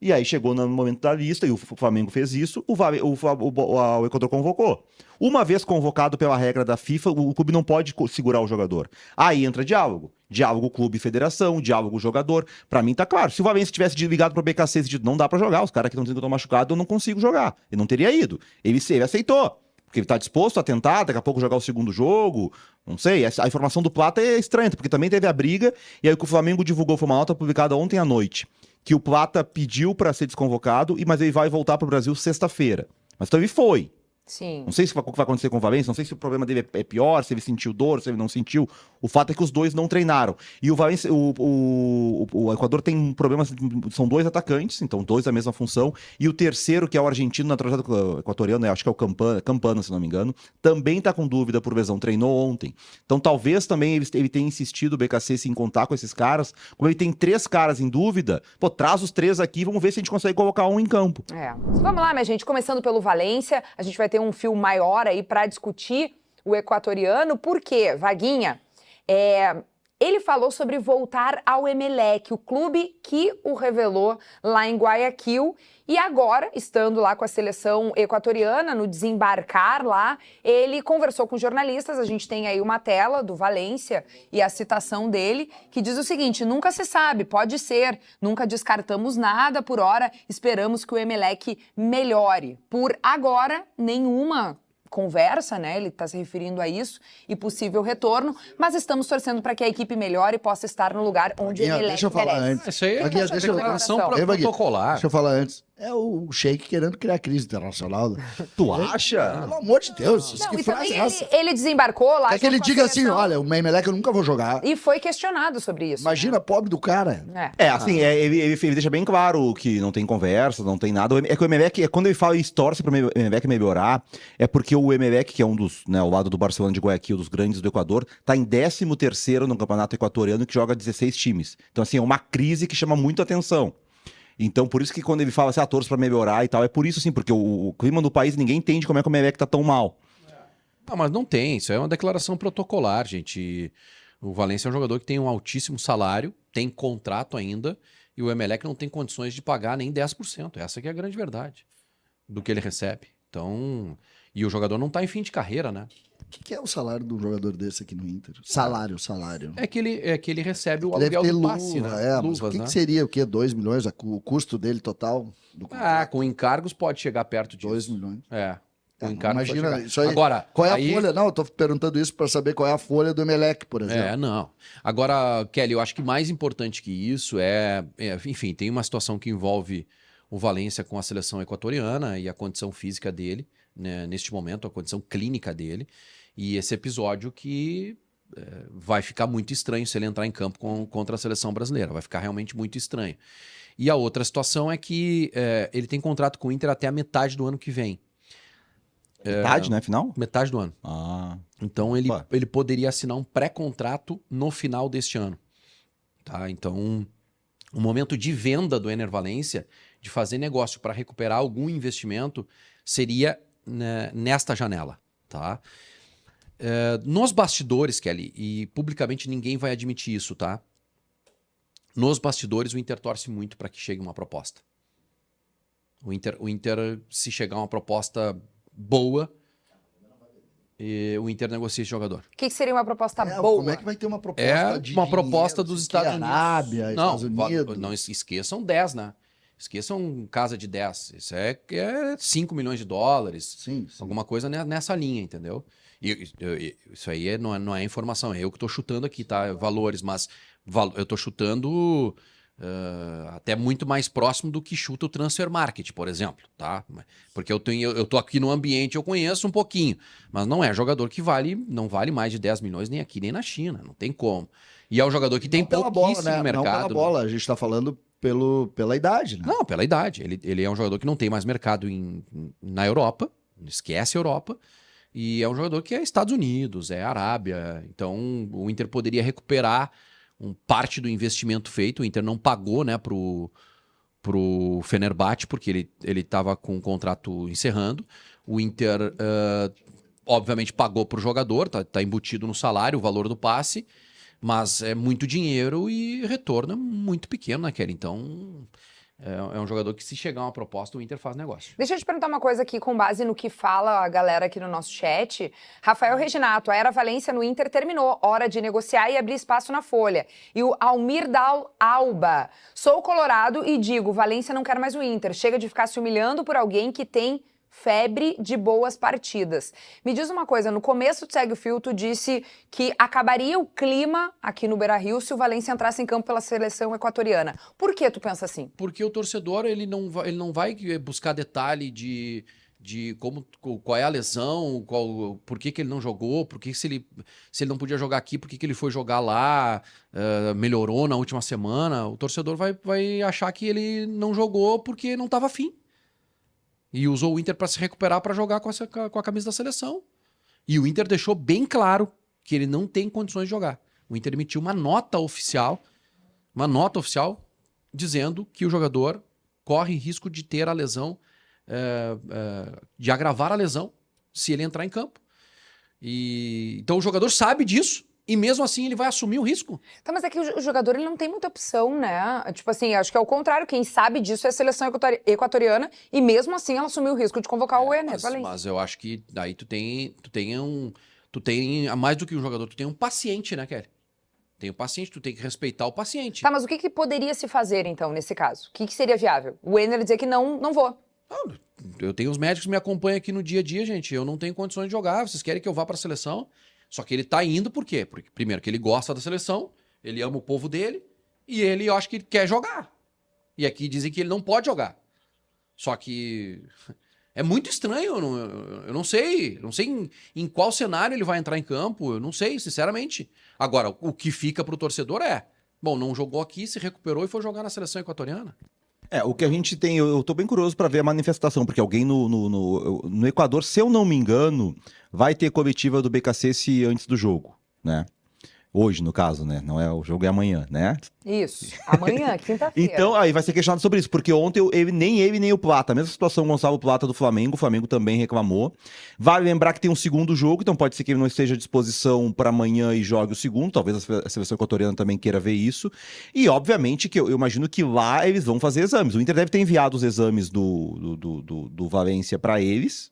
E aí chegou no momento da lista e o Flamengo fez isso, o Equador convocou. Uma vez convocado pela regra da FIFA, o clube não pode segurar o jogador. Aí entra diálogo. Diálogo clube-federação, diálogo jogador. Pra mim tá claro. Se o Valencia tivesse ligado pro BKC e dito, não dá pra jogar, os caras que estão dizendo que eu tô machucado, eu não consigo jogar. Ele não teria ido. Ele aceitou. Porque ele tá disposto a tentar, daqui a pouco jogar o segundo jogo. Não sei. A informação do Plata é estranha, porque também teve a briga. E aí o que o Flamengo divulgou foi uma nota publicada ontem à noite. Que o Plata pediu pra ser desconvocado, mas ele vai voltar pro Brasil sexta-feira. Mas então ele foi. Sim. Não sei o que vai acontecer com o Valencia, não sei se o problema dele é pior, se ele sentiu dor, se ele não sentiu. O fato é que os dois não treinaram. E o Valencia, o Equador tem um problema, são dois atacantes, então dois da mesma função. E o terceiro, que é o argentino naturalizado equatoriano, acho que é o Campana, se não me engano, também tá com dúvida por lesão, treinou ontem. Então talvez também ele tenha insistido, o BKC, em contar com esses caras. Como ele tem 3 caras em dúvida, pô, traz os 3 aqui, vamos ver se a gente consegue colocar um em campo. Vamos lá, minha gente, começando pelo Valência, a gente vai ter um fio maior aí para discutir o equatoriano, por quê, Vaguinha? Ele falou sobre voltar ao Emelec, o clube que o revelou lá em Guayaquil, e agora, estando lá com a seleção equatoriana, no desembarcar lá, ele conversou com jornalistas, a gente tem aí uma tela do Valência e a citação dele, que diz o seguinte, nunca se sabe, pode ser, nunca descartamos nada, por hora esperamos que o Emelec melhore. Por agora, nenhuma conversa, né? Ele está se referindo a isso e possível retorno, mas estamos torcendo para que a equipe melhore e possa estar no lugar onde o Emelec Deixa eu falar merece. antes. Isso aí é Vaguinha, uma deixa eu- declaração Ei, Vaguinha, protocolar. Deixa eu falar antes. É o Sheik querendo criar crise internacional. Tu acha? Pelo amor de Deus, Não, que e frase também é essa? ele desembarcou lá. É que ele junto com a diga assim, seleção, olha, o Emelec eu nunca vou jogar. E foi questionado sobre isso. Imagina, pobre do cara. Ele deixa bem claro que não tem conversa, não tem nada. É que o Emelec, quando ele fala e torce para o Emelec melhorar, é porque o Emelec, que é um dos, né, ao lado do Barcelona de Guayaquil, dos grandes do Equador, tá em 13º no campeonato equatoriano, que joga 16 times. Então, assim, é uma crise que chama muito atenção. Então, por isso que quando ele fala assim, torce para melhorar e tal, é por isso, assim, porque o clima do país, ninguém entende como é que o Emelec tá tão mal. Não, mas não tem, isso é uma declaração protocolar, gente. O Valencia é um jogador que tem um altíssimo salário, tem contrato ainda, e o Emelec não tem condições de pagar nem 10%. Essa que é a grande verdade do que ele recebe. Então, e o jogador não tá em fim de carreira, né? O que é o salário de um jogador desse aqui no Inter? Salário. É que ele recebe o Deve aluguel ter do luva, passe, né? mas Luvas, o que, né? que seria? O quê? 2 milhões? O custo dele total? Do Com encargos pode chegar perto disso. 2 milhões. Com encargos pode Imagina, chegar. isso aí. Agora, Qual é aí- a folha? Não, eu tô perguntando isso para saber qual é a folha do Emelec, por exemplo. Não. Agora, Kelly, eu acho que mais importante que isso enfim, tem uma situação que envolve o Valencia com a seleção equatoriana e a condição física dele, né, neste momento, a condição clínica dele, e esse episódio que vai ficar muito estranho se ele entrar em campo contra a seleção brasileira, vai ficar realmente muito estranho. E a outra situação é que ele tem contrato com o Inter até a metade do ano que vem. Metade, né, final? Metade do ano. Então Opa. ele poderia assinar um pré-contrato no final deste ano. Tá? Então, o momento de venda do Ener Valencia, de fazer negócio para recuperar algum investimento, seria, né, nesta janela. Tá? Nos bastidores, Kelly, e publicamente ninguém vai admitir isso, tá? Nos bastidores, o Inter torce muito para que chegue uma proposta. O Inter, se chegar uma proposta boa, o Inter negocia esse jogador. O que seria uma proposta boa? Como é que vai ter uma proposta É de uma dinheiro, proposta dos assim, Estados que Unidos. Arábia, Estados Unidos. Não esqueçam 10, né? Esqueçam casa de 10. Isso é 5 milhões de dólares. Sim, sim. Alguma coisa nessa linha, entendeu? Isso aí não é informação, é eu que estou chutando aqui, tá? Valores, mas eu estou chutando até muito mais próximo do que chuta o Transfer Market, por exemplo, tá? Porque eu tô aqui no ambiente, eu conheço um pouquinho, mas não é jogador que não vale mais de 10 milhões nem aqui nem na China, não tem como. E é um jogador que tem pouquíssimo mercado. Não pela bola, a gente está falando pela idade, né? Não, pela idade. Ele é um jogador que não tem mais mercado na Europa, esquece a Europa, e é um jogador que é Estados Unidos, é Arábia, então o Inter poderia recuperar parte do investimento feito. O Inter não pagou, né, pro Fenerbahçe, porque ele estava com o contrato encerrando. O Inter, obviamente, pagou pro jogador, tá embutido no salário o valor do passe, mas é muito dinheiro e retorno é muito pequeno, né, Kelly? Então, é um jogador que, se chegar uma proposta, o Inter faz negócio. Deixa eu te perguntar uma coisa aqui, com base no que fala a galera aqui no nosso chat. Rafael Reginato, a era Valência no Inter terminou. Hora de negociar e abrir espaço na folha. E o Almir Dal Alba. Sou colorado e digo, Valência não quer mais o Inter. Chega de ficar se humilhando por alguém que tem febre de boas partidas. Me diz uma coisa, no começo do Segue o Fio, tu disse que acabaria o clima aqui no Beira-Rio se o Valência entrasse em campo pela seleção equatoriana. Por que tu pensa assim? Porque o torcedor, ele não vai buscar detalhe de qual é a lesão, por que ele não jogou, se ele não podia jogar aqui, por que ele foi jogar lá, melhorou na última semana. O torcedor vai achar que ele não jogou porque não estava afim. E usou o Inter para se recuperar, para jogar com a camisa da seleção. E o Inter deixou bem claro que ele não tem condições de jogar. O Inter emitiu uma nota oficial dizendo que o jogador corre risco de ter a lesão, de agravar a lesão, se ele entrar em campo. Então o jogador sabe disso. E mesmo assim ele vai assumir o risco. Tá, mas é que o jogador ele não tem muita opção, né? Tipo assim, acho que é o contrário. Quem sabe disso é a seleção equatoriana e mesmo assim ela assumiu o risco de convocar o Ener Valencia. Mas eu acho que daí tu tem mais do que um jogador, tu tem um paciente, né, Kelly? Tem um paciente, tu tem que respeitar o paciente. Tá, mas o que poderia se fazer então nesse caso? O que seria viável? O Ener dizer que não vou. Não, eu tenho os médicos que me acompanham aqui no dia a dia, gente. Eu não tenho condições de jogar. Vocês querem que eu vá pra seleção? Só que ele tá indo por quê? Porque, primeiro, que ele gosta da seleção, ele ama o povo dele, e eu acho que ele quer jogar. E aqui dizem que ele não pode jogar. Só que é muito estranho, eu não sei em qual cenário ele vai entrar em campo, eu não sei, sinceramente. Agora, o que fica pro torcedor não jogou aqui, se recuperou e foi jogar na seleção equatoriana. O que a gente tem, eu tô bem curioso para ver a manifestação, porque alguém no Equador, se eu não me engano, vai ter coletiva do BKC antes do jogo, né? Hoje, no caso, né? Não é o jogo, é amanhã, né? Isso, amanhã, quinta-feira. Então, aí vai ser questionado sobre isso, porque ontem nem ele nem o Plata, a mesma situação Gonçalo Plata do Flamengo, o Flamengo também reclamou. Vale lembrar que tem um segundo jogo, então pode ser que ele não esteja à disposição para amanhã e jogue o segundo, talvez a seleção equatoriana também queira ver isso. E, obviamente, que eu imagino que lá eles vão fazer exames. O Inter deve ter enviado os exames do Valência para eles,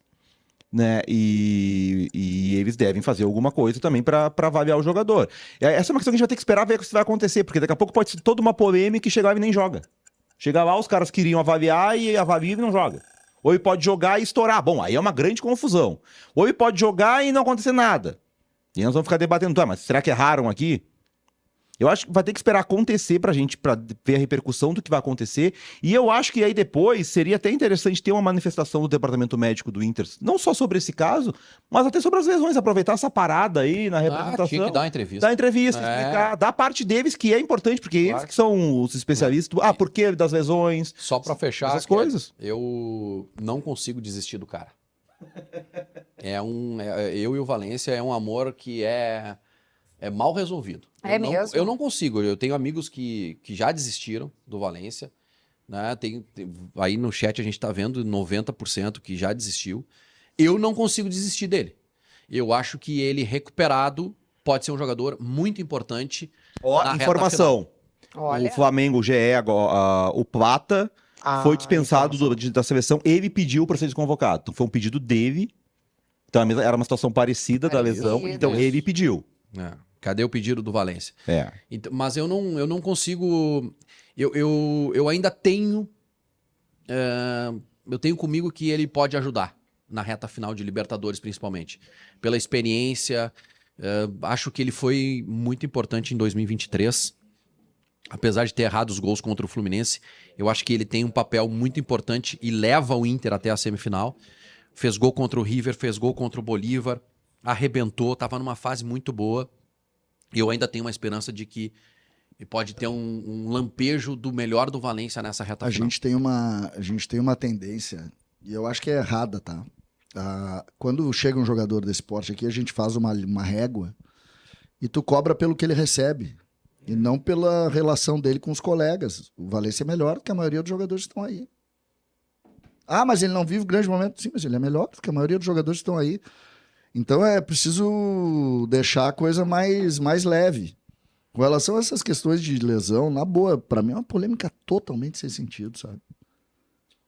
né? E eles devem fazer alguma coisa também para avaliar o jogador. Essa é uma questão que a gente vai ter que esperar ver o que vai acontecer, porque daqui a pouco pode ser toda uma polêmica e chegar lá e nem joga. Chega lá, os caras queriam avaliar e avalia e não joga. Ou ele pode jogar e estourar. Bom, aí é uma grande confusão. Ou ele pode jogar e não acontecer nada. E nós vamos ficar debatendo, mas será que erraram aqui? Eu acho que vai ter que esperar acontecer pra ver a repercussão do que vai acontecer. E eu acho que aí depois seria até interessante ter uma manifestação do departamento médico do Inter, não só sobre esse caso, mas até sobre as lesões, aproveitar essa parada aí na representação. Tinha que dar uma entrevista. Dar entrevista, explicar, da parte deles, que é importante, porque eles que são os especialistas. Por que das lesões? Só pra fechar, essas coisas. Eu não consigo desistir do cara. Eu e o Valência é um amor que é mal resolvido. Mesmo? Eu não consigo. Eu tenho amigos que já desistiram do Valência, né? Aí no chat a gente tá vendo 90% que já desistiu. Eu não consigo desistir dele. Eu acho que ele recuperado pode ser um jogador muito importante. Informação. Olha. O Flamengo, o GE, o Plata foi dispensado da seleção. Ele pediu para ser desconvocado. Então foi um pedido dele. Então era uma situação parecida da lesão. Então ele pediu. Cadê o pedido do Valência? É. Então, mas eu não consigo... Eu ainda tenho eu tenho comigo que ele pode ajudar na reta final de Libertadores, principalmente. Pela experiência, acho que ele foi muito importante em 2023. Apesar de ter errado os gols contra o Fluminense, eu acho que ele tem um papel muito importante e leva o Inter até a semifinal. Fez gol contra o River, fez gol contra o Bolívar, arrebentou, estava numa fase muito boa. E eu ainda tenho uma esperança de que pode ter um lampejo do melhor do Valência nessa reta A final. gente tem uma tendência, e eu acho que é errada, tá? Quando chega um jogador desse porte aqui, a gente faz uma régua e tu cobra pelo que ele recebe. E não pela relação dele com os colegas. O Valência é melhor do que a maioria dos jogadores que estão aí. Ah, mas ele não vive grande momento. Sim, mas ele é melhor do que a maioria dos jogadores que estão aí. Então é preciso deixar a coisa mais leve. Com relação a essas questões de lesão, na boa, pra mim é uma polêmica totalmente sem sentido, sabe?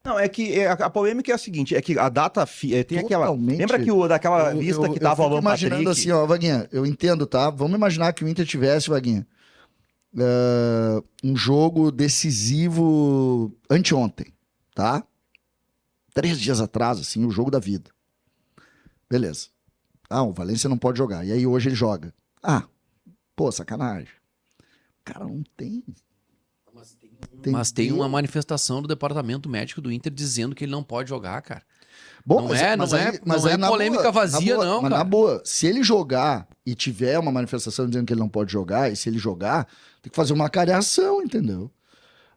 Não, é que a polêmica é a seguinte, é que a data tem aquela... Totalmente. Lembra que daquela lista que tava o Alan Patrick? Imaginando assim, ó, Vaguinha, eu entendo, tá? Vamos imaginar que o Inter tivesse, Vaguinha, um jogo decisivo anteontem, tá? 3 dias atrás, assim, o jogo da vida. Beleza. O Valência não pode jogar. E aí hoje ele joga. Pô, sacanagem. Cara, não tem. Mas tem uma manifestação do departamento médico do Inter dizendo que ele não pode jogar, cara. Bom, não é na polêmica boa, vazia, na boa, não, mas cara. na boa, se ele jogar e tiver uma manifestação dizendo que ele não pode jogar, e se ele jogar, tem que fazer uma careação, entendeu?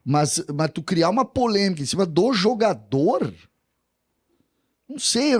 Mas tu criar uma polêmica em cima do jogador... Não sei,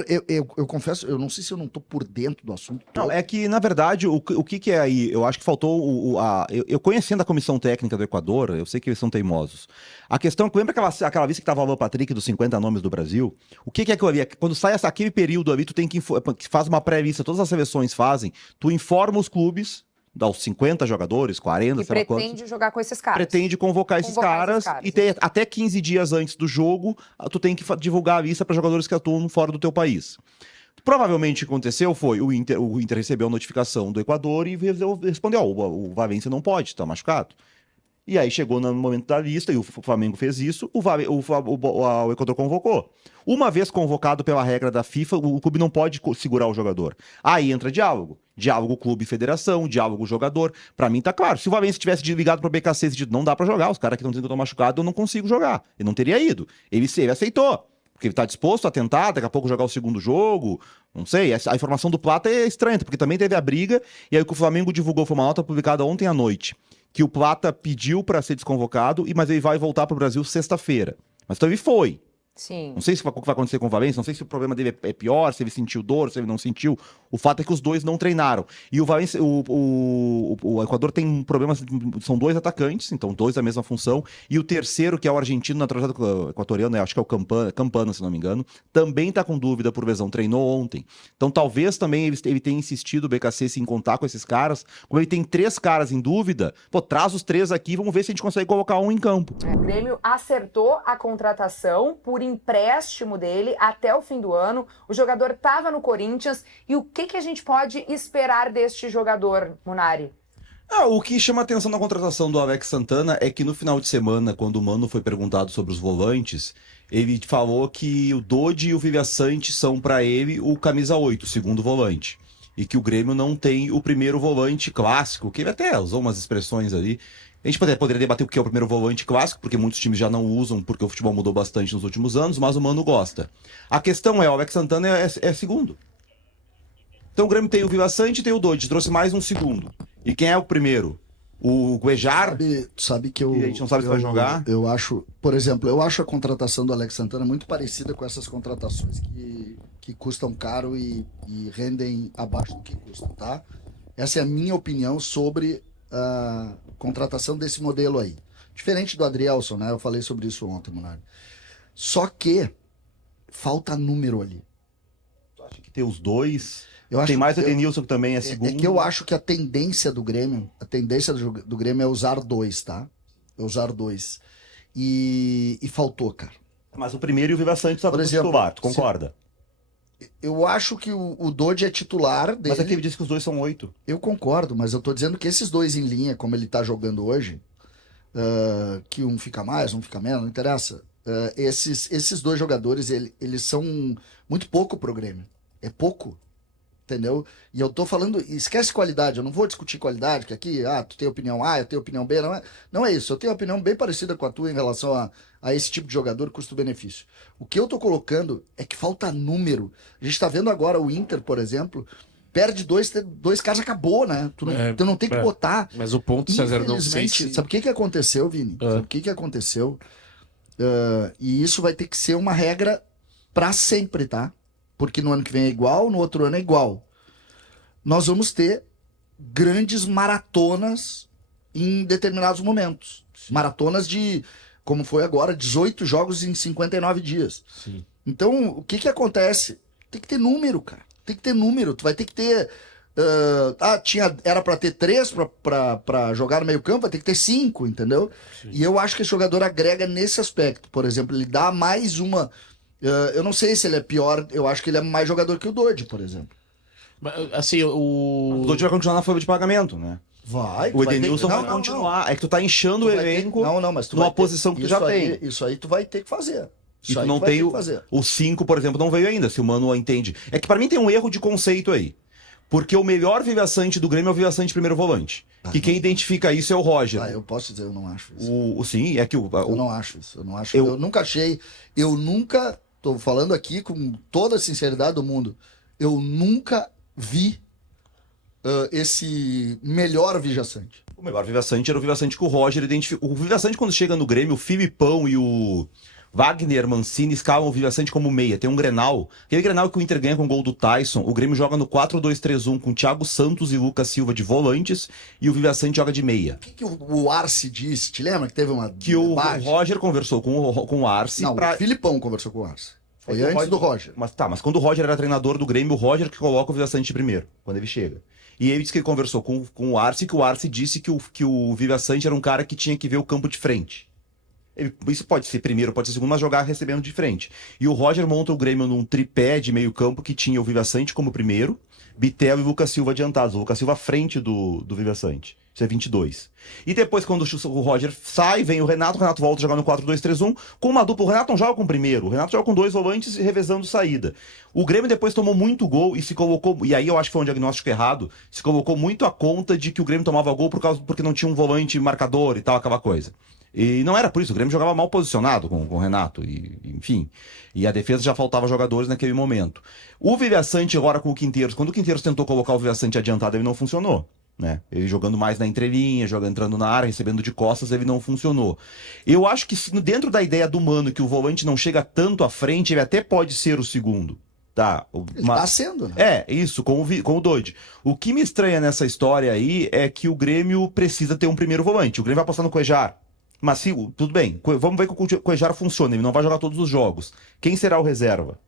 eu confesso, eu não sei se eu não tô por dentro do assunto. Não, é que, na verdade, o que é aí? Eu acho que faltou eu conhecendo a comissão técnica do Equador, eu sei que eles são teimosos. A questão é que lembra aquela lista que tava o Alan Patrick dos 50 nomes do Brasil? O que é aquilo ali? Quando sai aquele período ali, tu tem que faz uma pré-lista, todas as seleções fazem, tu informa os clubes, dá os 50 jogadores, 40, E sei lá quantos. pretende jogar com esses caras. Pretende convocar esses caras e ter até 15 dias antes do jogo, tu tem que divulgar a lista para jogadores que atuam fora do teu país. Provavelmente o que aconteceu foi o Inter recebeu a notificação do Equador e respondeu, o Valência não pode, tá machucado. E aí chegou no momento da lista e o Flamengo fez isso, o Equador convocou. Uma vez convocado pela regra da FIFA, o clube não pode segurar o jogador. Aí entra diálogo. Diálogo clube-federação, diálogo jogador. Pra mim tá claro. Se o Valência tivesse ligado pro BKC e dito, não dá pra jogar, os caras que estão dizendo que eu tô machucado, eu não consigo jogar. Ele não teria ido. Ele aceitou. Porque ele tá disposto a tentar, daqui a pouco jogar o segundo jogo. Não sei. A informação do Plata é estranha, porque também teve a briga. E aí o que o Flamengo divulgou foi uma nota publicada ontem à noite. Que o Plata pediu pra ser desconvocado, mas ele vai voltar pro Brasil sexta-feira. Mas então ele foi. Sim. Não sei o que vai acontecer com o Valência, não sei se o problema dele é pior, se ele sentiu dor, se ele não sentiu. O fato é que os dois não treinaram. E o Valência, o Equador tem um problema, são 2 atacantes, então 2 da mesma função. E o terceiro, que é o argentino naturalizado equatoriano, acho que é o Campana, se não me engano, também tá com dúvida por lesão, treinou ontem. Então talvez também ele tenha insistido, o BKC, se em contar com esses caras. Como ele tem 3 caras em dúvida, traz os 3 aqui, vamos ver se a gente consegue colocar um em campo. O Grêmio acertou a contratação por empréstimo dele até o fim do ano. O jogador estava no Corinthians. E o que a gente pode esperar deste jogador, Munari? O que chama atenção na contratação do Alex Santana é que no final de semana, quando o Mano foi perguntado sobre os volantes, ele falou que o Dodi e o Vilhaçante são para ele o camisa 8, o segundo volante. E que o Grêmio não tem o primeiro volante clássico, que ele até usou umas expressões ali. A gente poderia debater o que é o primeiro volante clássico, porque muitos times já não usam, porque o futebol mudou bastante nos últimos anos, mas o Mano gosta. A questão é, o Alex Santana é segundo. Então o Grêmio tem o Vilhaçante e tem o Dodi, trouxe mais um segundo. E quem é o primeiro? O Guejar? Sabe que eu... E a gente não sabe se vai jogar? Eu acho, por exemplo, eu acho a contratação do Alex Santana muito parecida com essas contratações que custam caro e rendem abaixo do que custam, tá? Essa é a minha opinião sobre a contratação desse modelo aí. Diferente do Adrielson, né? Eu falei sobre isso ontem, Munari. Só que falta número ali. Tu acha que tem os dois? Eu tem mais o Edenilson, que também é segundo. É que eu acho que a tendência do Grêmio é usar 2, tá? É usar 2. E faltou, cara. Mas o primeiro e o Vilhaçante estavam no titular, tu concorda? Eu acho que o Dodi é titular dele. Mas aqui ele disse que os dois são 8. Eu concordo, mas eu tô dizendo que esses dois em linha, como ele tá jogando hoje, que um fica mais, um fica menos, não interessa. esses dois jogadores, eles são muito pouco pro Grêmio. É pouco. Entendeu? E eu tô falando, esquece qualidade, eu não vou discutir qualidade, que aqui, tu tem opinião A, eu tenho opinião B, não é isso, eu tenho opinião bem parecida com a tua em relação a esse tipo de jogador, custo-benefício. O que eu tô colocando é que falta número. A gente tá vendo agora o Inter, por exemplo, perde dois caras, acabou, né? Tu não tem que botar. Mas o ponto, César, não sei se... Sabe o que aconteceu, Vini? Sabe o que aconteceu? E isso vai ter que ser uma regra pra sempre, tá? Porque no ano que vem é igual, no outro ano é igual. Nós vamos ter grandes maratonas em determinados momentos. Sim. Maratonas de, como foi agora, 18 jogos em 59 dias. Sim. Então, o que acontece? Tem que ter número, cara. Tem que ter número. Tu vai ter que ter... era pra ter 3 pra jogar no meio campo, vai ter que ter 5, entendeu? Sim. E eu acho que esse jogador agrega nesse aspecto. Por exemplo, ele dá mais uma... eu não sei se ele é pior, eu acho que ele é mais jogador que o Dodge, por exemplo. Assim, O Dodge vai continuar na folha de pagamento, né? O Edenilson vai continuar. É que tu tá enchendo o elenco mas tu numa posição que tu já tem. Isso aí tu vai ter que fazer. E tu não tem o 5, por exemplo, não veio ainda, se o Mano entende. É que pra mim tem um erro de conceito aí. Porque o melhor Vivaçante do Grêmio é o Vivaçante primeiro volante. Que quem identifica isso é o Roger. Eu posso dizer, eu não acho isso. Sim, é que eu não acho isso. Eu nunca achei. Tô falando aqui com toda a sinceridade do mundo. Eu nunca vi esse melhor Vivaçante. O melhor Vivaçante era o Vivaçante que o Roger identificou. O Vivaçante, quando chega no Grêmio, o Filipão e o Wagner Mancini escalam o Vivaçante como meia. Tem um Grenal. Aquele Grenal que o Inter ganha com o gol do Tyson. O Grêmio joga no 4-2-3-1 com Thiago Santos e Lucas Silva de volantes. E o Vivaçante joga de meia. O que o Arce disse? Te lembra que teve uma que o Roger conversou com o Arce. Não, o Filipão conversou com o Arce. Foi antes do Roger. Mas quando o Roger era treinador do Grêmio, o Roger que coloca o Vivaçante primeiro, quando ele chega. E ele disse que ele conversou com o Arce, que o Arce disse que o Vivaçante era um cara que tinha que ver o campo de frente. Isso pode ser primeiro, pode ser segundo, mas jogar recebendo de frente. E o Roger monta o Grêmio num tripé de meio campo que tinha o Vivaçante como primeiro, Bitelo e Lucas Silva adiantados. O Lucas Silva à frente do Vivaçante. Isso é 22. E depois, quando o Roger sai, vem o Renato volta a jogar no 4-2-3-1 com uma dupla. O Renato não joga com o primeiro, o Renato joga com 2 volantes revezando saída. O Grêmio depois tomou muito gol e se colocou, e aí eu acho que foi um diagnóstico errado, se colocou muito a conta de que o Grêmio tomava gol porque não tinha um volante marcador e tal, aquela coisa. E não era por isso, o Grêmio jogava mal posicionado com o Renato, enfim. E a defesa já faltava jogadores naquele momento. O Vivaçante agora com o Quinteiros, quando o Quinteiros tentou colocar o Vivaçante adiantado, ele não funcionou. Né? Ele jogando mais na entrelinha, entrando na área, recebendo de costas, ele não funcionou. Eu acho que dentro da ideia do Mano que o volante não chega tanto à frente, ele até pode ser o segundo. Tá, tá sendo, né? Isso, com o Dodge. O que me estranha nessa história aí é que o Grêmio precisa ter um primeiro volante. O Grêmio vai apostar no Cuejar. Mas tudo bem, vamos ver que o Cuejar funciona, ele não vai jogar todos os jogos. Quem será o reserva?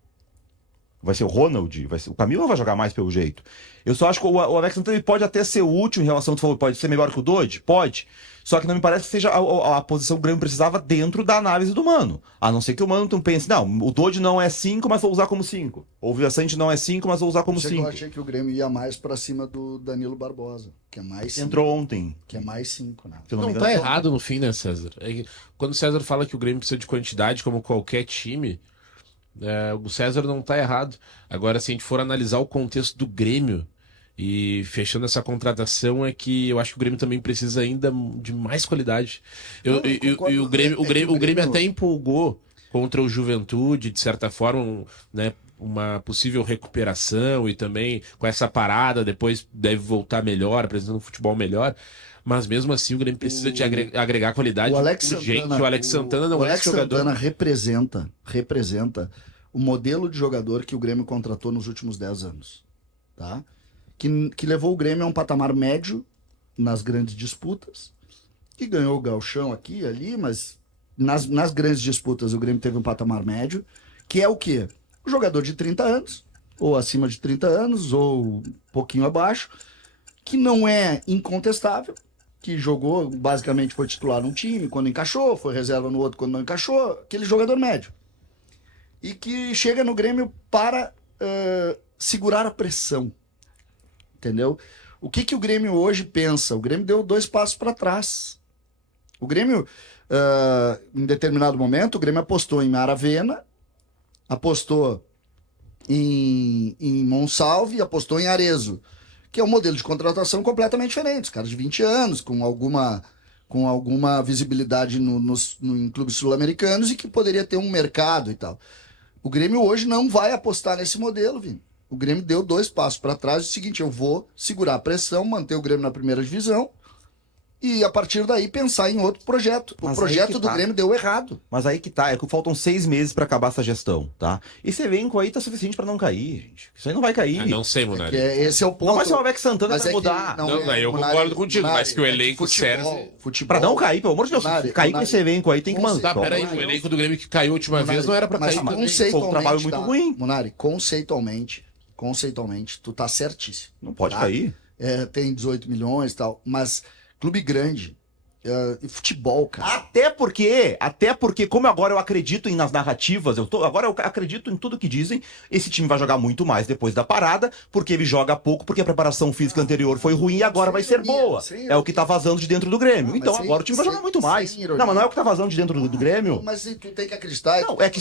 Vai ser o Ronald? O Camilo não vai jogar mais pelo jeito. Eu só acho que o Alex Santana pode até ser útil em relação, tu falou, pode ser melhor que o Dodge? Pode. Só que não me parece que seja a posição que o Grêmio precisava dentro da análise do Mano. A não ser que o Mano pense, não, o Dodge não é 5, mas vou usar como 5. Ou o Vivaçante não é 5, mas vou usar como 5. Eu achei que o Grêmio ia mais pra cima do Danilo Barbosa, que é mais 5. Entrou ontem. Que é mais 5, né? Não tá errado no fim, né, César? Quando o César fala que o Grêmio precisa de quantidade, como qualquer time... o César não tá errado. Agora, se a gente for analisar o contexto do Grêmio e fechando essa contratação, é que eu acho que o Grêmio também precisa ainda de mais qualidade. E o Grêmio até empolgou contra o Juventude, de certa forma, né, uma possível recuperação e também com essa parada, depois deve voltar melhor, apresentando um futebol melhor. Mas mesmo assim o Grêmio precisa de agregar qualidade. O Alex Santana não é esse jogador. O Alex Santana representa o modelo de jogador que o Grêmio contratou nos últimos 10 anos. Tá? Que levou o Grêmio a um patamar médio nas grandes disputas, que ganhou o gauchão aqui e ali, mas nas grandes disputas o Grêmio teve um patamar médio, que é o quê? O jogador de 30 anos, ou acima de 30 anos, ou um pouquinho abaixo, que não é incontestável, que jogou, basicamente foi titular num time quando encaixou, foi reserva no outro quando não encaixou, aquele jogador médio. E que chega no Grêmio para segurar a pressão. Entendeu? O que o Grêmio hoje pensa? O Grêmio deu 2 passos para trás. O Grêmio, em determinado momento, o Grêmio apostou em Aravena, apostou em Monsalve e apostou em Arezzo, que é um modelo de contratação completamente diferente. Os caras de 20 anos, com alguma visibilidade em clubes sul-americanos e que poderia ter um mercado e tal. O Grêmio hoje não vai apostar nesse modelo, Vini. O Grêmio deu 2 passos para trás. É o seguinte, eu vou segurar a pressão, manter o Grêmio na primeira divisão e, a partir daí, pensar em outro projeto. O projeto do Grêmio deu errado. Mas aí que tá, é que faltam 6 meses pra acabar essa gestão, tá? Esse elenco aí tá suficiente pra não cair, gente. Isso aí não vai cair. Não sei, Munari. Esse é o ponto. Não vai ser o Alex Santana Mas pra é que mudar. Eu concordo contigo, mas que o elenco serve... Pra não cair, pelo amor de Deus. Cair com esse elenco aí tem que manter. Tá, peraí, o elenco do Grêmio que caiu a última vez não era pra cair. Mas Foi um trabalho muito ruim. Munari, conceitualmente, tu tá certíssimo. Não pode tá? cair. Tem 18 milhões e tal, mas clube grande, e futebol, cara. Até porque, como agora eu acredito nas narrativas, agora eu acredito em tudo que dizem, esse time vai jogar muito mais depois da parada, porque ele joga pouco, porque a preparação física anterior foi ruim e agora vai ser boa. É o que tá vazando de dentro do Grêmio. Então agora o time vai jogar muito mais. Não, mas não é o que tá vazando de dentro do Grêmio. Mas tu tem que acreditar. Não, é que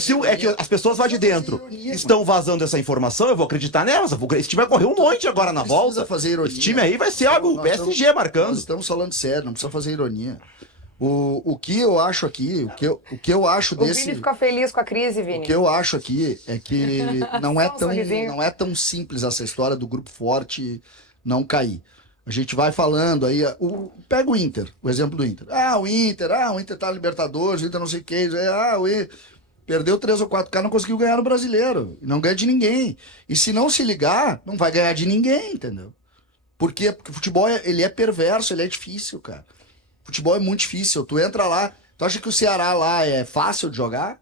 as pessoas lá de dentro estão vazando essa informação, eu vou acreditar nelas. Esse time vai correr um monte agora na volta. Esse time aí vai ser o PSG marcando. Nós estamos falando sério, não precisa fazer ironia. O que eu acho aqui, o que eu acho desse... O Vini fica feliz com a crise, Vini. O que eu acho aqui é que não é tão simples essa história do grupo forte não cair. A gente vai falando aí... Pega o Inter, o exemplo do Inter. O Inter tá na Libertadores, o Inter não sei o que... Perdeu 3 ou 4 caras, não conseguiu ganhar no Brasileiro. Não ganha de ninguém. E se não se ligar, não vai ganhar de ninguém, entendeu? Por quê? Porque o futebol, ele é perverso, ele é difícil, cara. Futebol é muito difícil. Tu entra lá, tu acha que o Ceará lá é fácil de jogar?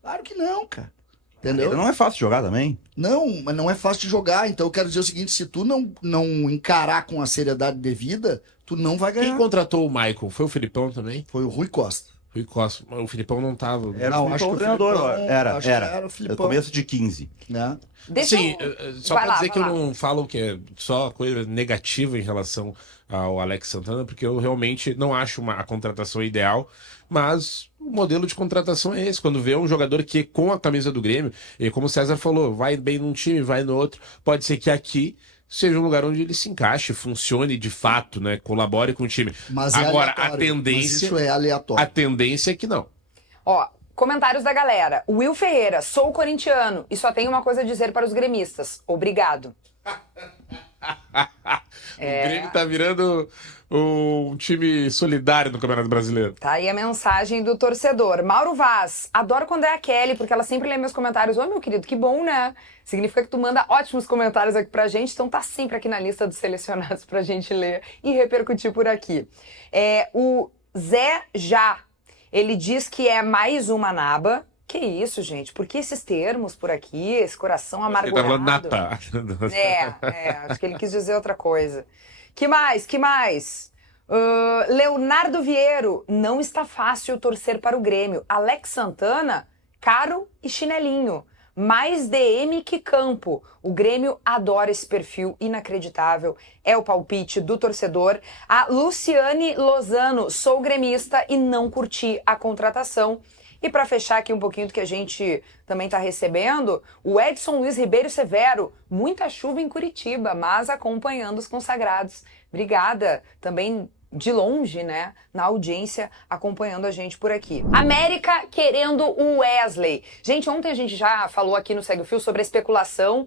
Claro que não, cara. Entendeu? Não é fácil de jogar também. Não, mas não é fácil de jogar. Então eu quero dizer o seguinte, se tu não encarar com a seriedade devida, tu não vai ganhar. Quem contratou o Maicon? Foi o Filipão também? Foi o Rui Costa. Rui Costa. O Filipão não tava... Acho que o treinador. Era o No começo de 15. Né? Sim, só pra dizer que eu não falo que é só coisa negativa em relação ao Alex Santana, porque eu realmente não acho a contratação ideal, mas o modelo de contratação é esse. Quando vê um jogador que com a camisa do Grêmio, e como o César falou, vai bem num time, vai no outro, pode ser que aqui seja um lugar onde ele se encaixe, funcione de fato, né? Colabore com o time. Mas agora, aleatório. a tendência... Mas isso é aleatório. A tendência é que não. Ó, comentários da galera. Will Ferreira, sou corintiano e só tenho uma coisa a dizer para os gremistas. Obrigado. O Grêmio tá virando um time solidário no Campeonato Brasileiro. Tá aí a mensagem do torcedor. Mauro Vaz, adoro quando é a Kelly, porque ela sempre lê meus comentários. Ô, meu querido, que bom, né? Significa que tu manda ótimos comentários aqui pra gente, então tá sempre aqui na lista dos selecionados pra gente ler e repercutir por aqui. O Zé Já, ele diz que é mais uma naba. Que isso, gente? Por que esses termos por aqui? Esse coração amargurado? Ele tá falando napa. Acho que ele quis dizer outra coisa. Que mais? Leonardo Vieiro, não está fácil torcer para o Grêmio. Alex Santana, caro e chinelinho. Mais DM que campo. O Grêmio adora esse perfil inacreditável. É o palpite do torcedor. A Luciane Lozano, sou gremista e não curti a contratação. E para fechar aqui um pouquinho do que a gente também está recebendo, o Edson Luiz Ribeiro Severo, muita chuva em Curitiba, mas acompanhando os consagrados. Obrigada também de longe, né, na audiência, acompanhando a gente por aqui. América querendo o Wesley. Gente, ontem a gente já falou aqui no Segue o Fio sobre a especulação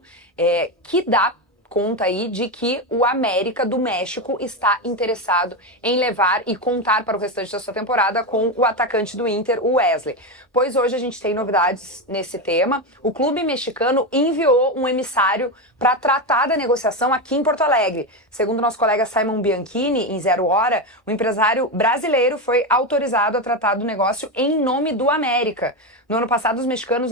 que dá conta aí de que o América do México está interessado em levar e contar para o restante da sua temporada com o atacante do Inter, o Wesley. Pois hoje a gente tem novidades nesse tema. O clube mexicano enviou um emissário para tratar da negociação aqui em Porto Alegre. Segundo nosso colega Simon Bianchini, em 0 hora, o empresário brasileiro foi autorizado a tratar do negócio em nome do América. No ano passado, os mexicanos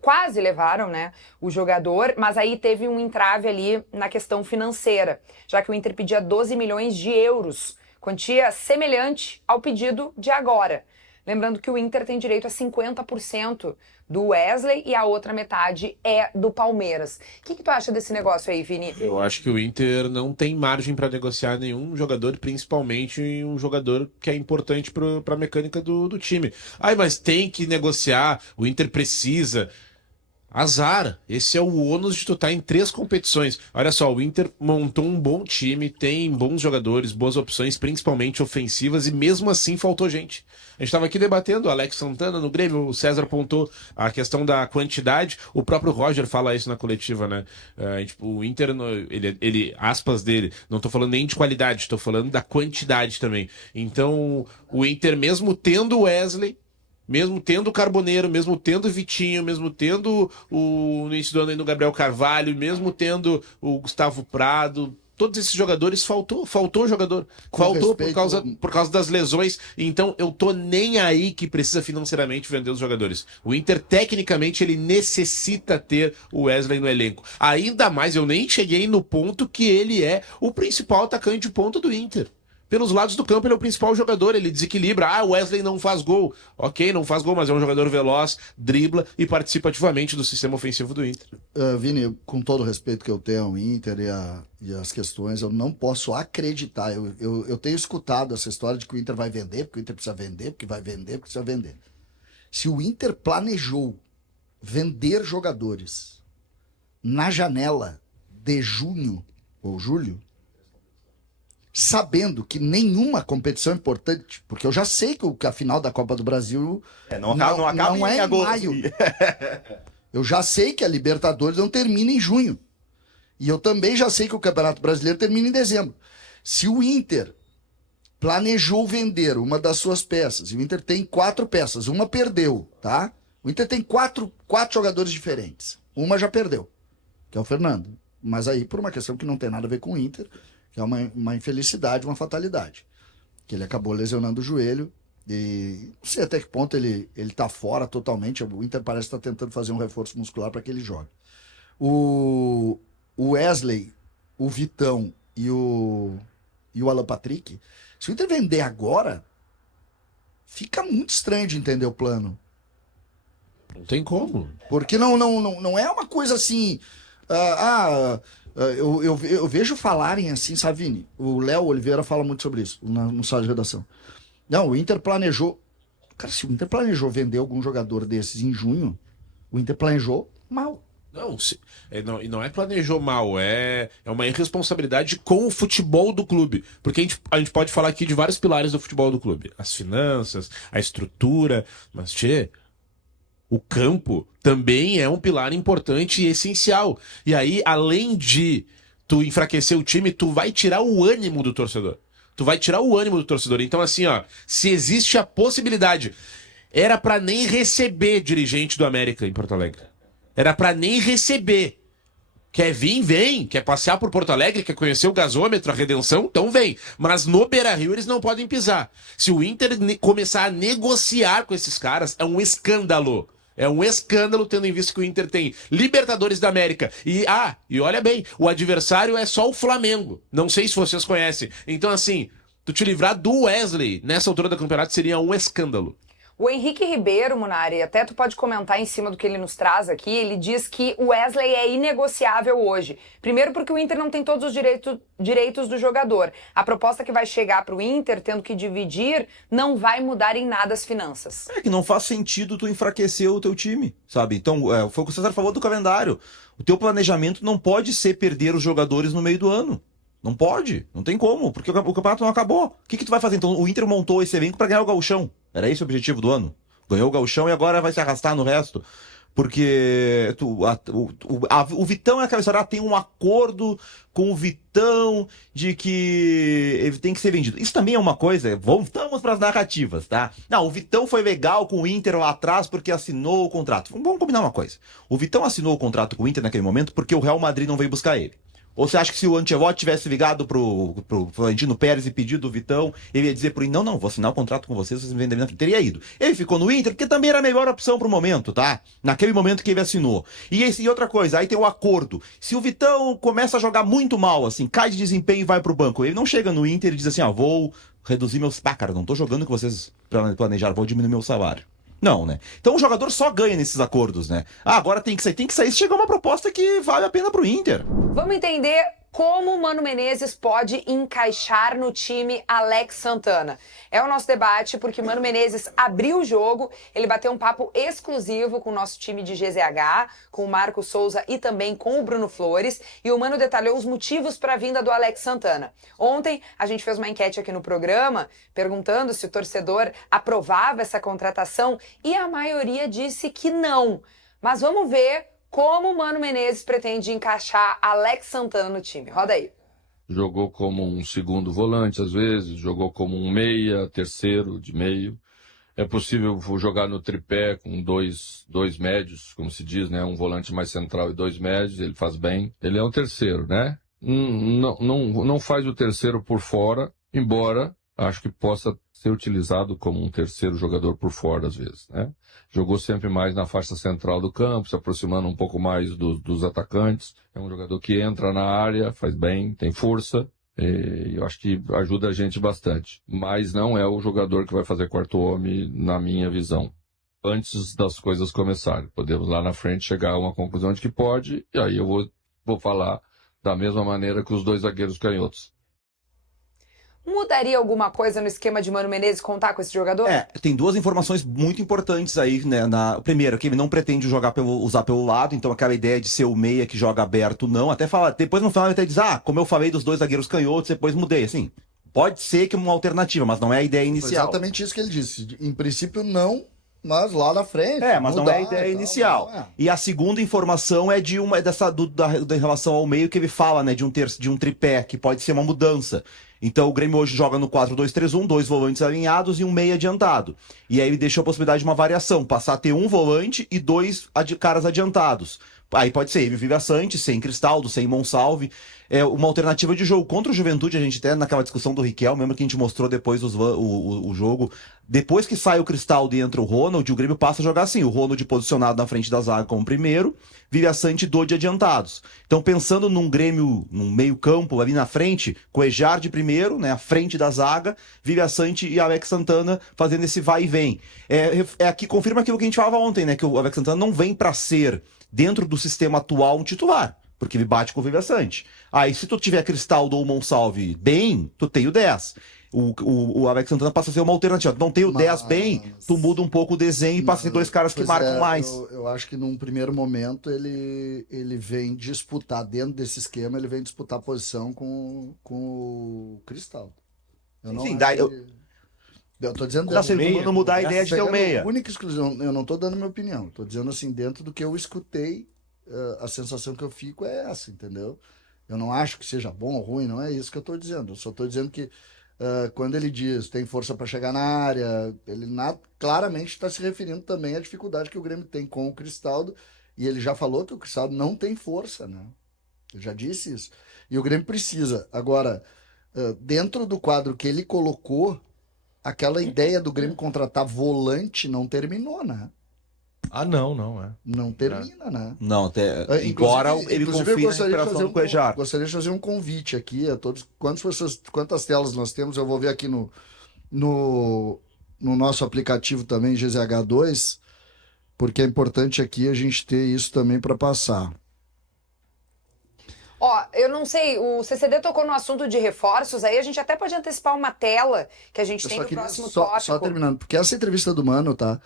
quase levaram, né, o jogador, mas aí teve um entrave ali na questão financeira, já que o Inter pedia 12 milhões de euros, quantia semelhante ao pedido de agora. Lembrando que o Inter tem direito a 50% do Wesley e a outra metade é do Palmeiras. O que tu acha desse negócio aí, Vini? Eu acho que o Inter não tem margem para negociar nenhum jogador, principalmente um jogador que é importante para a mecânica do time. Ai, mas tem que negociar, o Inter precisa. Azar, esse é o ônus de tu estar em 3 competições. Olha só, o Inter montou um bom time, tem bons jogadores, boas opções, principalmente ofensivas, e mesmo assim faltou gente. A gente estava aqui debatendo, o Alex Santana no Grêmio, o César apontou a questão da quantidade, o próprio Roger fala isso na coletiva, né? O Inter, ele, aspas dele, não tô falando nem de qualidade, tô falando da quantidade também. Então, o Inter, mesmo tendo o Wesley, mesmo tendo o Carboneiro, mesmo tendo o Vitinho, mesmo tendo no início do ano ainda o Gabriel Carvalho, mesmo tendo o Gustavo Prado, todos esses jogadores faltou jogador. Faltou por causa das lesões. Então eu tô nem aí que precisa financeiramente vender os jogadores. O Inter, tecnicamente, ele necessita ter o Wesley no elenco. Ainda mais, eu nem cheguei no ponto que ele é o principal atacante de ponta do Inter. Pelos lados do campo, ele é o principal jogador, ele desequilibra. O Wesley não faz gol. Ok, não faz gol, mas é um jogador veloz, dribla e participa ativamente do sistema ofensivo do Inter. Vini, com todo o respeito que eu tenho ao Inter e as questões, eu não posso acreditar. Eu tenho escutado essa história de que o Inter vai vender, porque o Inter precisa vender, porque vai vender, porque precisa vender. Se o Inter planejou vender jogadores na janela de junho ou julho, sabendo que nenhuma competição importante, porque eu já sei que a final da Copa do Brasil não é em maio. Eu já sei que a Libertadores não termina em junho. E eu também já sei que o Campeonato Brasileiro termina em dezembro. Se o Inter planejou vender uma das suas peças, e o Inter tem 4 peças, uma perdeu, tá? O Inter tem quatro jogadores diferentes. Uma já perdeu, que é o Fernando. Mas aí por uma questão que não tem nada a ver com o Inter, que é uma infelicidade, uma fatalidade. Que ele acabou lesionando o joelho e não sei até que ponto ele tá fora totalmente. O Inter parece estar tentando fazer um reforço muscular para que ele jogue. O Wesley, o Vitão e o Alan Patrick, se o Inter vender agora, fica muito estranho de entender o plano. Não tem como. Porque não é uma coisa assim... Eu vejo falarem assim, sabe, Vini? O Léo Oliveira fala muito sobre isso no sala de redação. Não, o Inter planejou... Cara, se o Inter planejou vender algum jogador desses em junho, o Inter planejou mal. Não é planejou mal, é uma irresponsabilidade com o futebol do clube. Porque a gente pode falar aqui de vários pilares do futebol do clube. As finanças, a estrutura, mas, o campo também é um pilar importante e essencial. E aí, além de tu enfraquecer o time, tu vai tirar o ânimo do torcedor. Então, assim, se existe a possibilidade, era pra nem receber dirigente do América em Porto Alegre. Era pra nem receber. Quer vir, vem. Quer passear por Porto Alegre, quer conhecer o gasômetro, a redenção, então vem. Mas no Beira-Rio eles não podem pisar. Se o Inter começar a negociar com esses caras, é um escândalo. É um escândalo, tendo em vista que o Inter tem Libertadores da América. E olha bem, o adversário é só o Flamengo. Não sei se vocês conhecem. Então, assim, tu te livrar do Wesley nessa altura do campeonato seria um escândalo. O Henrique Ribeiro, Munari, até tu pode comentar em cima do que ele nos traz aqui, ele diz que o Wesley é inegociável hoje. Primeiro porque o Inter não tem todos os direitos do jogador. A proposta que vai chegar para o Inter, tendo que dividir, não vai mudar em nada as finanças. É que não faz sentido tu enfraquecer o teu time, sabe? Então, foi o que o César falou do calendário. O teu planejamento não pode ser perder os jogadores no meio do ano. Não pode, não tem como, porque o campeonato não acabou. O que tu vai fazer? Então, o Inter montou esse elenco para ganhar o Gauchão. Era esse o objetivo do ano. Ganhou o Gauchão e agora vai se arrastar no resto. Porque o Vitão é aquela história, tem um acordo com o Vitão de que ele tem que ser vendido. Isso também é uma coisa, voltamos para as narrativas, tá? Não, o Vitão foi legal com o Inter lá atrás porque assinou o contrato. Vamos combinar uma coisa. O Vitão assinou o contrato com o Inter naquele momento porque o Real Madrid não veio buscar ele. Ou você acha que se o Ancelotti tivesse ligado pro Florentino Pérez e pedido o Vitão, ele ia dizer pro Inter, não, vou assinar o contrato com vocês me venderem na frente. Teria ido. Ele ficou no Inter, porque também era a melhor opção pro momento, tá? Naquele momento que ele assinou. E outra coisa, aí tem o acordo. Se o Vitão começa a jogar muito mal, assim, cai de desempenho e vai pro banco, ele não chega no Inter e diz assim, vou reduzir meus... Ah, cara, não tô jogando que vocês planejaram, vou diminuir meu salário. Não, né? Então o jogador só ganha nesses acordos, né? Ah, agora tem que sair se chegar uma proposta que vale a pena pro Inter. Vamos entender como o Mano Menezes pode encaixar no time Alex Santana. É o nosso debate, porque Mano Menezes abriu o jogo, ele bateu um papo exclusivo com o nosso time de GZH, com o Marco Souza e também com o Bruno Flores, e o Mano detalhou os motivos para a vinda do Alex Santana. Ontem a gente fez uma enquete aqui no programa, perguntando se o torcedor aprovava essa contratação, e a maioria disse que não. Mas vamos ver como o Mano Menezes pretende encaixar Alex Santana no time. Roda aí. Jogou como um segundo volante, às vezes, jogou como um meia, terceiro de meio. É possível jogar no tripé com dois médios, como se diz, né? Um volante mais central e 2 médios, ele faz bem. Ele é um terceiro, né? Não faz o terceiro por fora, embora acho que possa ser utilizado como um terceiro jogador por fora, às vezes, né? Jogou sempre mais na faixa central do campo, se aproximando um pouco mais dos atacantes. É um jogador que entra na área, faz bem, tem força. E eu acho que ajuda a gente bastante. Mas não é o jogador que vai fazer quarto homem, na minha visão. Antes das coisas começarem. Podemos lá na frente chegar a uma conclusão de que pode, e aí eu vou falar da mesma maneira que os 2 zagueiros canhotos. Mudaria alguma coisa no esquema de Mano Menezes contar com esse jogador? Tem 2 informações muito importantes aí, né? Primeiro, que ele não pretende usar pelo lado, então aquela ideia de ser o meia que joga aberto, não. Até fala, depois no final ele até diz, como eu falei dos 2 zagueiros canhotos, depois mudei. Assim, pode ser que uma alternativa, mas não é a ideia inicial. Foi exatamente isso que ele disse. Em princípio, não, mas lá na frente. Mas não é a ideia inicial. E a segunda informação é da relação ao meio que ele fala, né? De um tripé, que pode ser uma mudança. Então o Grêmio hoje joga no 4-2-3-1, 2 volantes alinhados e um meia adiantado. E aí ele deixou a possibilidade de uma variação, passar a ter um volante e 2 caras adiantados. Aí pode ser Viva Sante, sem Cristaldo, sem Monsalve. É uma alternativa de jogo. Contra o Juventude, a gente até naquela discussão do Riquelme, lembra que a gente mostrou depois o jogo. Depois que sai o Cristaldo e entra o Ronald, o Grêmio passa a jogar assim. O Ronald posicionado na frente da zaga como primeiro, Viva Sante e Dodi adiantados. Então pensando num Grêmio, num meio campo ali na frente, com o Ejar primeiro, né, à frente da zaga, Viva Sante e Alex Santana fazendo esse vai e vem. Aqui confirma aquilo que a gente falava ontem, né, que o Alex Santana não vem para ser, dentro do sistema atual, um titular. Porque ele bate com o Viva Sante. Aí, se tu tiver Cristaldo ou Monsalve bem, tu tem o 10. O Alex Santana passa a ser uma alternativa. Tu não tem o 10 bem, tu muda um pouco o desenho e passa a ter 2 caras que marcam mais. Eu acho que num primeiro momento ele vem disputar, dentro desse esquema, ele vem disputar a posição com o Cristaldo. Eu tô dizendo não mudar a ideia de ter o meia. Única exclusão, eu não tô dando minha opinião. Tô dizendo assim, dentro do que eu escutei, a sensação que eu fico é essa, entendeu? Eu não acho que seja bom ou ruim, não é isso que eu tô dizendo. Eu só tô dizendo que quando ele diz tem força para chegar na área, ele claramente está se referindo também à dificuldade que o Grêmio tem com o Cristaldo, e ele já falou que o Cristaldo não tem força, né? Ele já disse isso. E o Grêmio precisa. Agora, dentro do quadro que ele colocou, aquela ideia do Grêmio contratar volante não terminou, né? Não termina, né? Não, até embora ele confie na recuperação do Ejar. Gostaria de fazer um convite aqui a todos. Quantas telas nós temos? Eu vou ver aqui no nosso aplicativo também, GZH2, porque é importante aqui a gente ter isso também para passar. Eu não sei, o CCD tocou no assunto de reforços, aí a gente até pode antecipar uma tela que a gente tem no próximo tópico. Só terminando, porque essa entrevista do Mano, tá?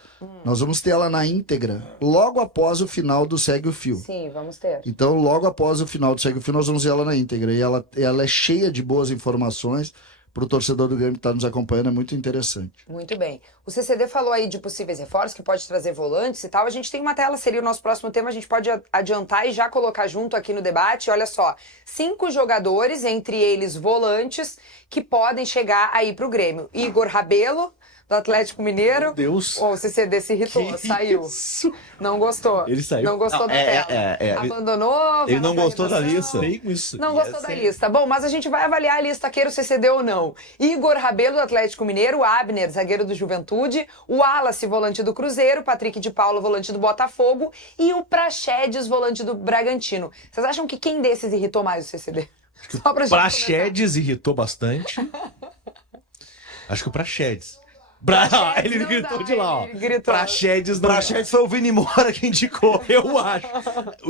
Nós vamos ter ela na íntegra, logo após o final do Segue o Fio. Sim, vamos ter. Então, logo após o final do Segue o Fio, nós vamos ver ela na íntegra. E ela é cheia de boas informações. Para o torcedor do Grêmio que está nos acompanhando, é muito interessante. Muito bem. O CCD falou aí de possíveis reforços, que pode trazer volantes e tal. A gente tem uma tela, seria o nosso próximo tema, a gente pode adiantar e já colocar junto aqui no debate. Olha só, 5 jogadores, entre eles volantes, que podem chegar aí para o Grêmio. Igor Rabelo, do Atlético Mineiro. Meu Deus. O CCD se irritou, saiu. Isso? Não gostou. Ele saiu. Não gostou da tela. Abandonou. Ele não gostou da lista. Não gostou da lista. Bom, mas a gente vai avaliar a lista, queira o CCD ou não. Igor Rabelo, do Atlético Mineiro. O Abner, zagueiro do Juventude. O Wallace, volante do Cruzeiro. Patrick de Paula, volante do Botafogo. E o Praxedes, volante do Bragantino. Vocês acham que quem desses irritou mais o CCD? Praxedes irritou bastante. Acho que o Praxedes. Praxedes Ele não gritou dá, de lá, ó. ele gritou. Praxedes não. Praxedes foi o Vini Moura que indicou. Eu acho.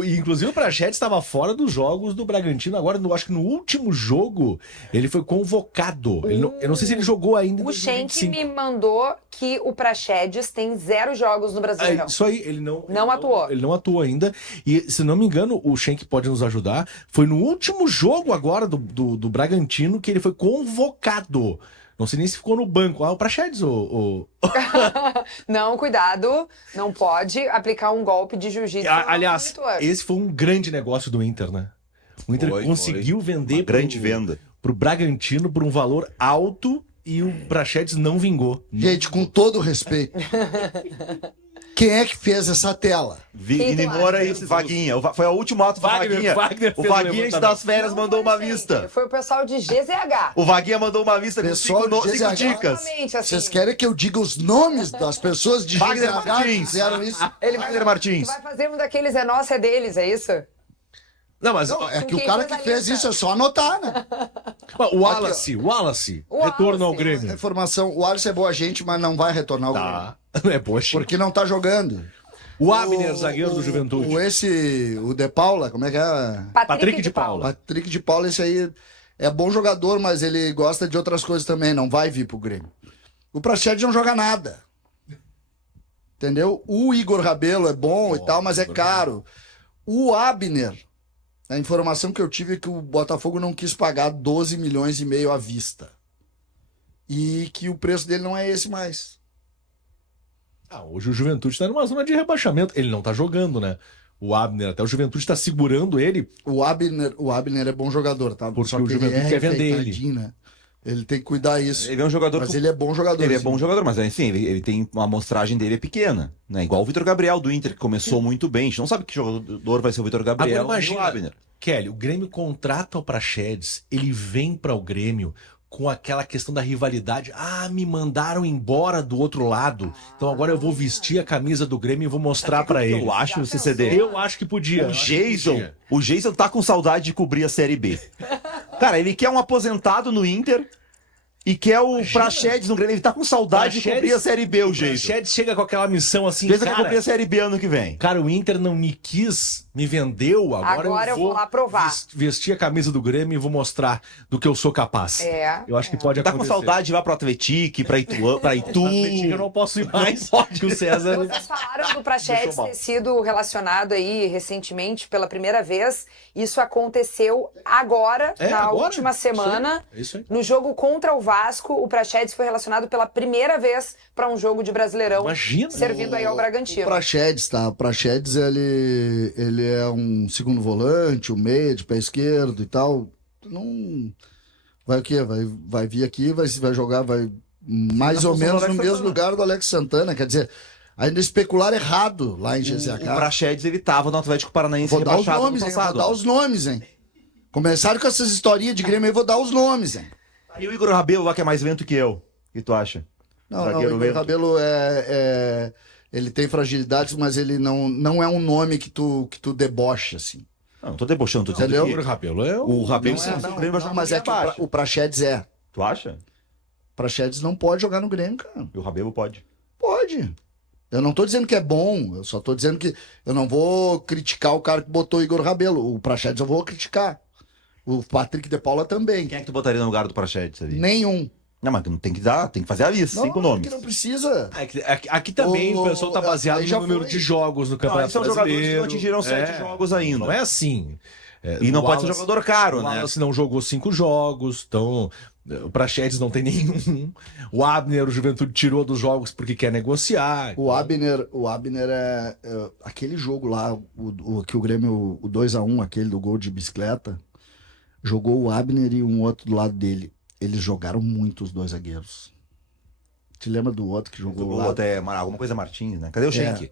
Inclusive o Praxedes estava fora dos jogos do Bragantino. Agora, acho que no último jogo, ele foi convocado. Eu não sei se ele jogou ainda em O Schenck 2025. me mandou que o Praxedes tem 0 jogos no Brasileirão. Isso aí, ele não atuou. Ele não atuou ainda. E, se não me engano, o Schenck pode nos ajudar. Foi no último jogo agora do Bragantino que ele foi convocado. Não sei nem se ficou no banco. O Praxedes, Não, cuidado. Não pode aplicar um golpe de jiu-jitsu. no Aliás, monitor. esse foi um grande negócio do Inter, né? O Inter conseguiu vender Uma grande venda. pro Bragantino por um valor alto e o Praxedes não vingou. Gente, com todo respeito, quem é que fez essa tela? Vini Moura e Vaguinha. Foi o último ato do Vaguinha. O Vaguinha, antes das férias, mandou uma lista. Foi o pessoal de GZH. O Vaguinha mandou uma lista com Pessoal de 5 GZH. dicas. Exatamente, assim. Vocês querem que eu diga os nomes das pessoas de Wagner GZH que Martins. fizeram isso? Wagner Martins. Tu vai fazer um daqueles é nosso, é deles, é isso? Não, mas Não, é que o quem cara fez a que fez lista? isso é só anotar, né? o Wallace, retorno ao Wallace. Grêmio. Informação, o Alisson é boa gente, mas não vai retornar ao Grêmio. Tá. É, poxa. Porque não tá jogando. O Abner, zagueiro do Juventude. O De Paula, como é que é? Patrick de Paula. Patrick de Paula, esse aí é bom jogador, mas ele gosta de outras coisas também, não vai vir pro Grêmio. O Praxedes não joga nada. Entendeu? O Igor Rabelo é bom e tal, mas é caro. O Abner, a informação que eu tive é que o Botafogo não quis pagar 12 milhões e meio à vista. E que o preço dele não é esse mais. Hoje o Juventude está numa zona de rebaixamento. Ele não tá jogando, né? O Abner, até o Juventude está segurando ele. O Abner é bom jogador, tá? Porque Só o que Juventude ele quer vender ele. enfeitadinho, né? Ele tem que cuidar isso. Ele é um jogador. Mas ele é bom jogador. Ele é sim. bom jogador, mas enfim, ele tem uma amostragem dele é pequena, né? Igual o Vitor Gabriel do Inter, que começou muito bem. A gente não sabe que jogador vai ser o Vitor Gabriel. Agora nem o imagina, Abner. Kelly, o Grêmio contrata o Praxedes, ele vem para o Grêmio com aquela questão da rivalidade. Me mandaram embora do outro lado. Então agora eu vou vestir a camisa do Grêmio e vou mostrar para ele. Eu acho o CCD. Eu acho que podia. O Jason tá com saudade de cobrir a Série B. Cara, ele quer um aposentado no Inter e quer o Praxedes no Grêmio. Ele tá com saudade de cobrir a Série B, o Jason. Praxedes chega com aquela missão assim, Jason quer cara, cobrir a Série B ano que vem. cara, o Inter não me quis, me vendeu, agora eu vou lá provar. Vestir a camisa do Grêmio e vou mostrar do que eu sou capaz. Eu acho que pode Tá acontecer. com saudade de ir lá pro Atlético, pra Itu. Atlético eu não posso ir mais, que o César... Vocês falaram do Praxedes ter sido relacionado aí recentemente pela primeira vez. Isso aconteceu agora, na última semana. Isso aí. No jogo contra o Vasco, o Praxedes foi relacionado pela primeira vez para um jogo de Brasileirão. Imagina. Servindo aí ao Bragantino. O Praxedes, tá? O Praxedes, ele é um segundo volante, um meia de pé esquerdo e tal. Não... Vai o quê? Vai vir aqui, vai jogar, vai mais ou menos no mesmo lugar do Alex Santana. Quer dizer, ainda especular errado lá em GZH. O Praxedes, ele tava no Atlético Paranaense Vou dar os rebaixado nomes, no hein? passado. Vou dar os nomes, hein? Começaram com essas historinhas de Grêmio aí, vou dar os nomes, hein? E o Igor Rabelo lá, que é mais lento que eu. O que tu acha? Não, Zagueiro o lento. Igor Rabelo ele tem fragilidades, mas ele não é um nome que tu debocha, assim. Não tô debochando, tô dizendo Entendeu? que... O Rabelo é O Rabelo Não, sim, o Grêmio vai jogar mas um é que pouquinho abaixo. o Praxedes é. Tu acha? O Praxedes não pode jogar no Grêmio, cara. E o Rabelo pode. Pode. Eu não tô dizendo que é bom, eu só tô dizendo que eu não vou criticar o cara que botou o Igor Rabelo. O Praxedes eu vou criticar. O Patrick de Paula também. Quem é que tu botaria no lugar do Praxedes ali? Nenhum. Não, mas não tem que dar, tem que fazer a lista, 5 Não, nomes. que não precisa. Aqui também o pessoal tá baseado aí já no número foi. de jogos no Campeonato são jogadores que Brasileiro. não atingiram 7 jogos ainda. Não é assim. E não o pode ser Wallace- jogador caro, o né? Wallace não jogou 5 jogos, então o Praxedes não tem nenhum. O Abner, o Juventude tirou dos jogos porque quer negociar. O Abner é aquele jogo lá, que o Grêmio, o 2-1, aquele do gol de bicicleta, jogou o Abner e um outro do lado dele. Eles jogaram muito, os dois zagueiros. Te lembra do outro que jogou Jogou lá? até alguma coisa Martins, né? Cadê o Schenck?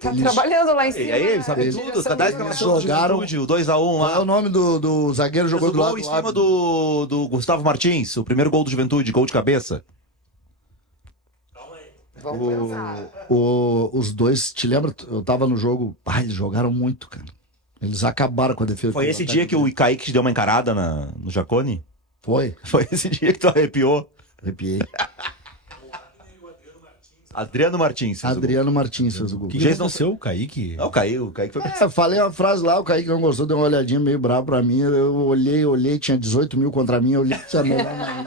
Tá trabalhando lá em cima. E aí, ele sabe Eles tudo. já Cadê a são escalação do jogaram- Juventude, o 2x1 Qual é lá. o nome do zagueiro que jogou Jogou do lado em do cima Abner? do Gustavo Martins, o primeiro gol do Juventude, gol de cabeça. Vamos pensar. Os dois, te lembra? Eu tava no jogo, eles jogaram muito, cara. Eles acabaram com a defesa. Foi esse dia que o Kaique te deu uma encarada no Jacone? Foi. Foi esse dia que tu arrepiou? Arrepiei. Adriano Martins. fez o gol. Adriano Martins fez o gol. O que Jason- aconteceu? O Kaique? Não, o Kaique foi... Eu falei uma frase lá, o Kaique não gostou, deu uma olhadinha meio bravo pra mim. Eu olhei, tinha 18 mil contra mim, eu olhei, disse, "Ah, melhor não."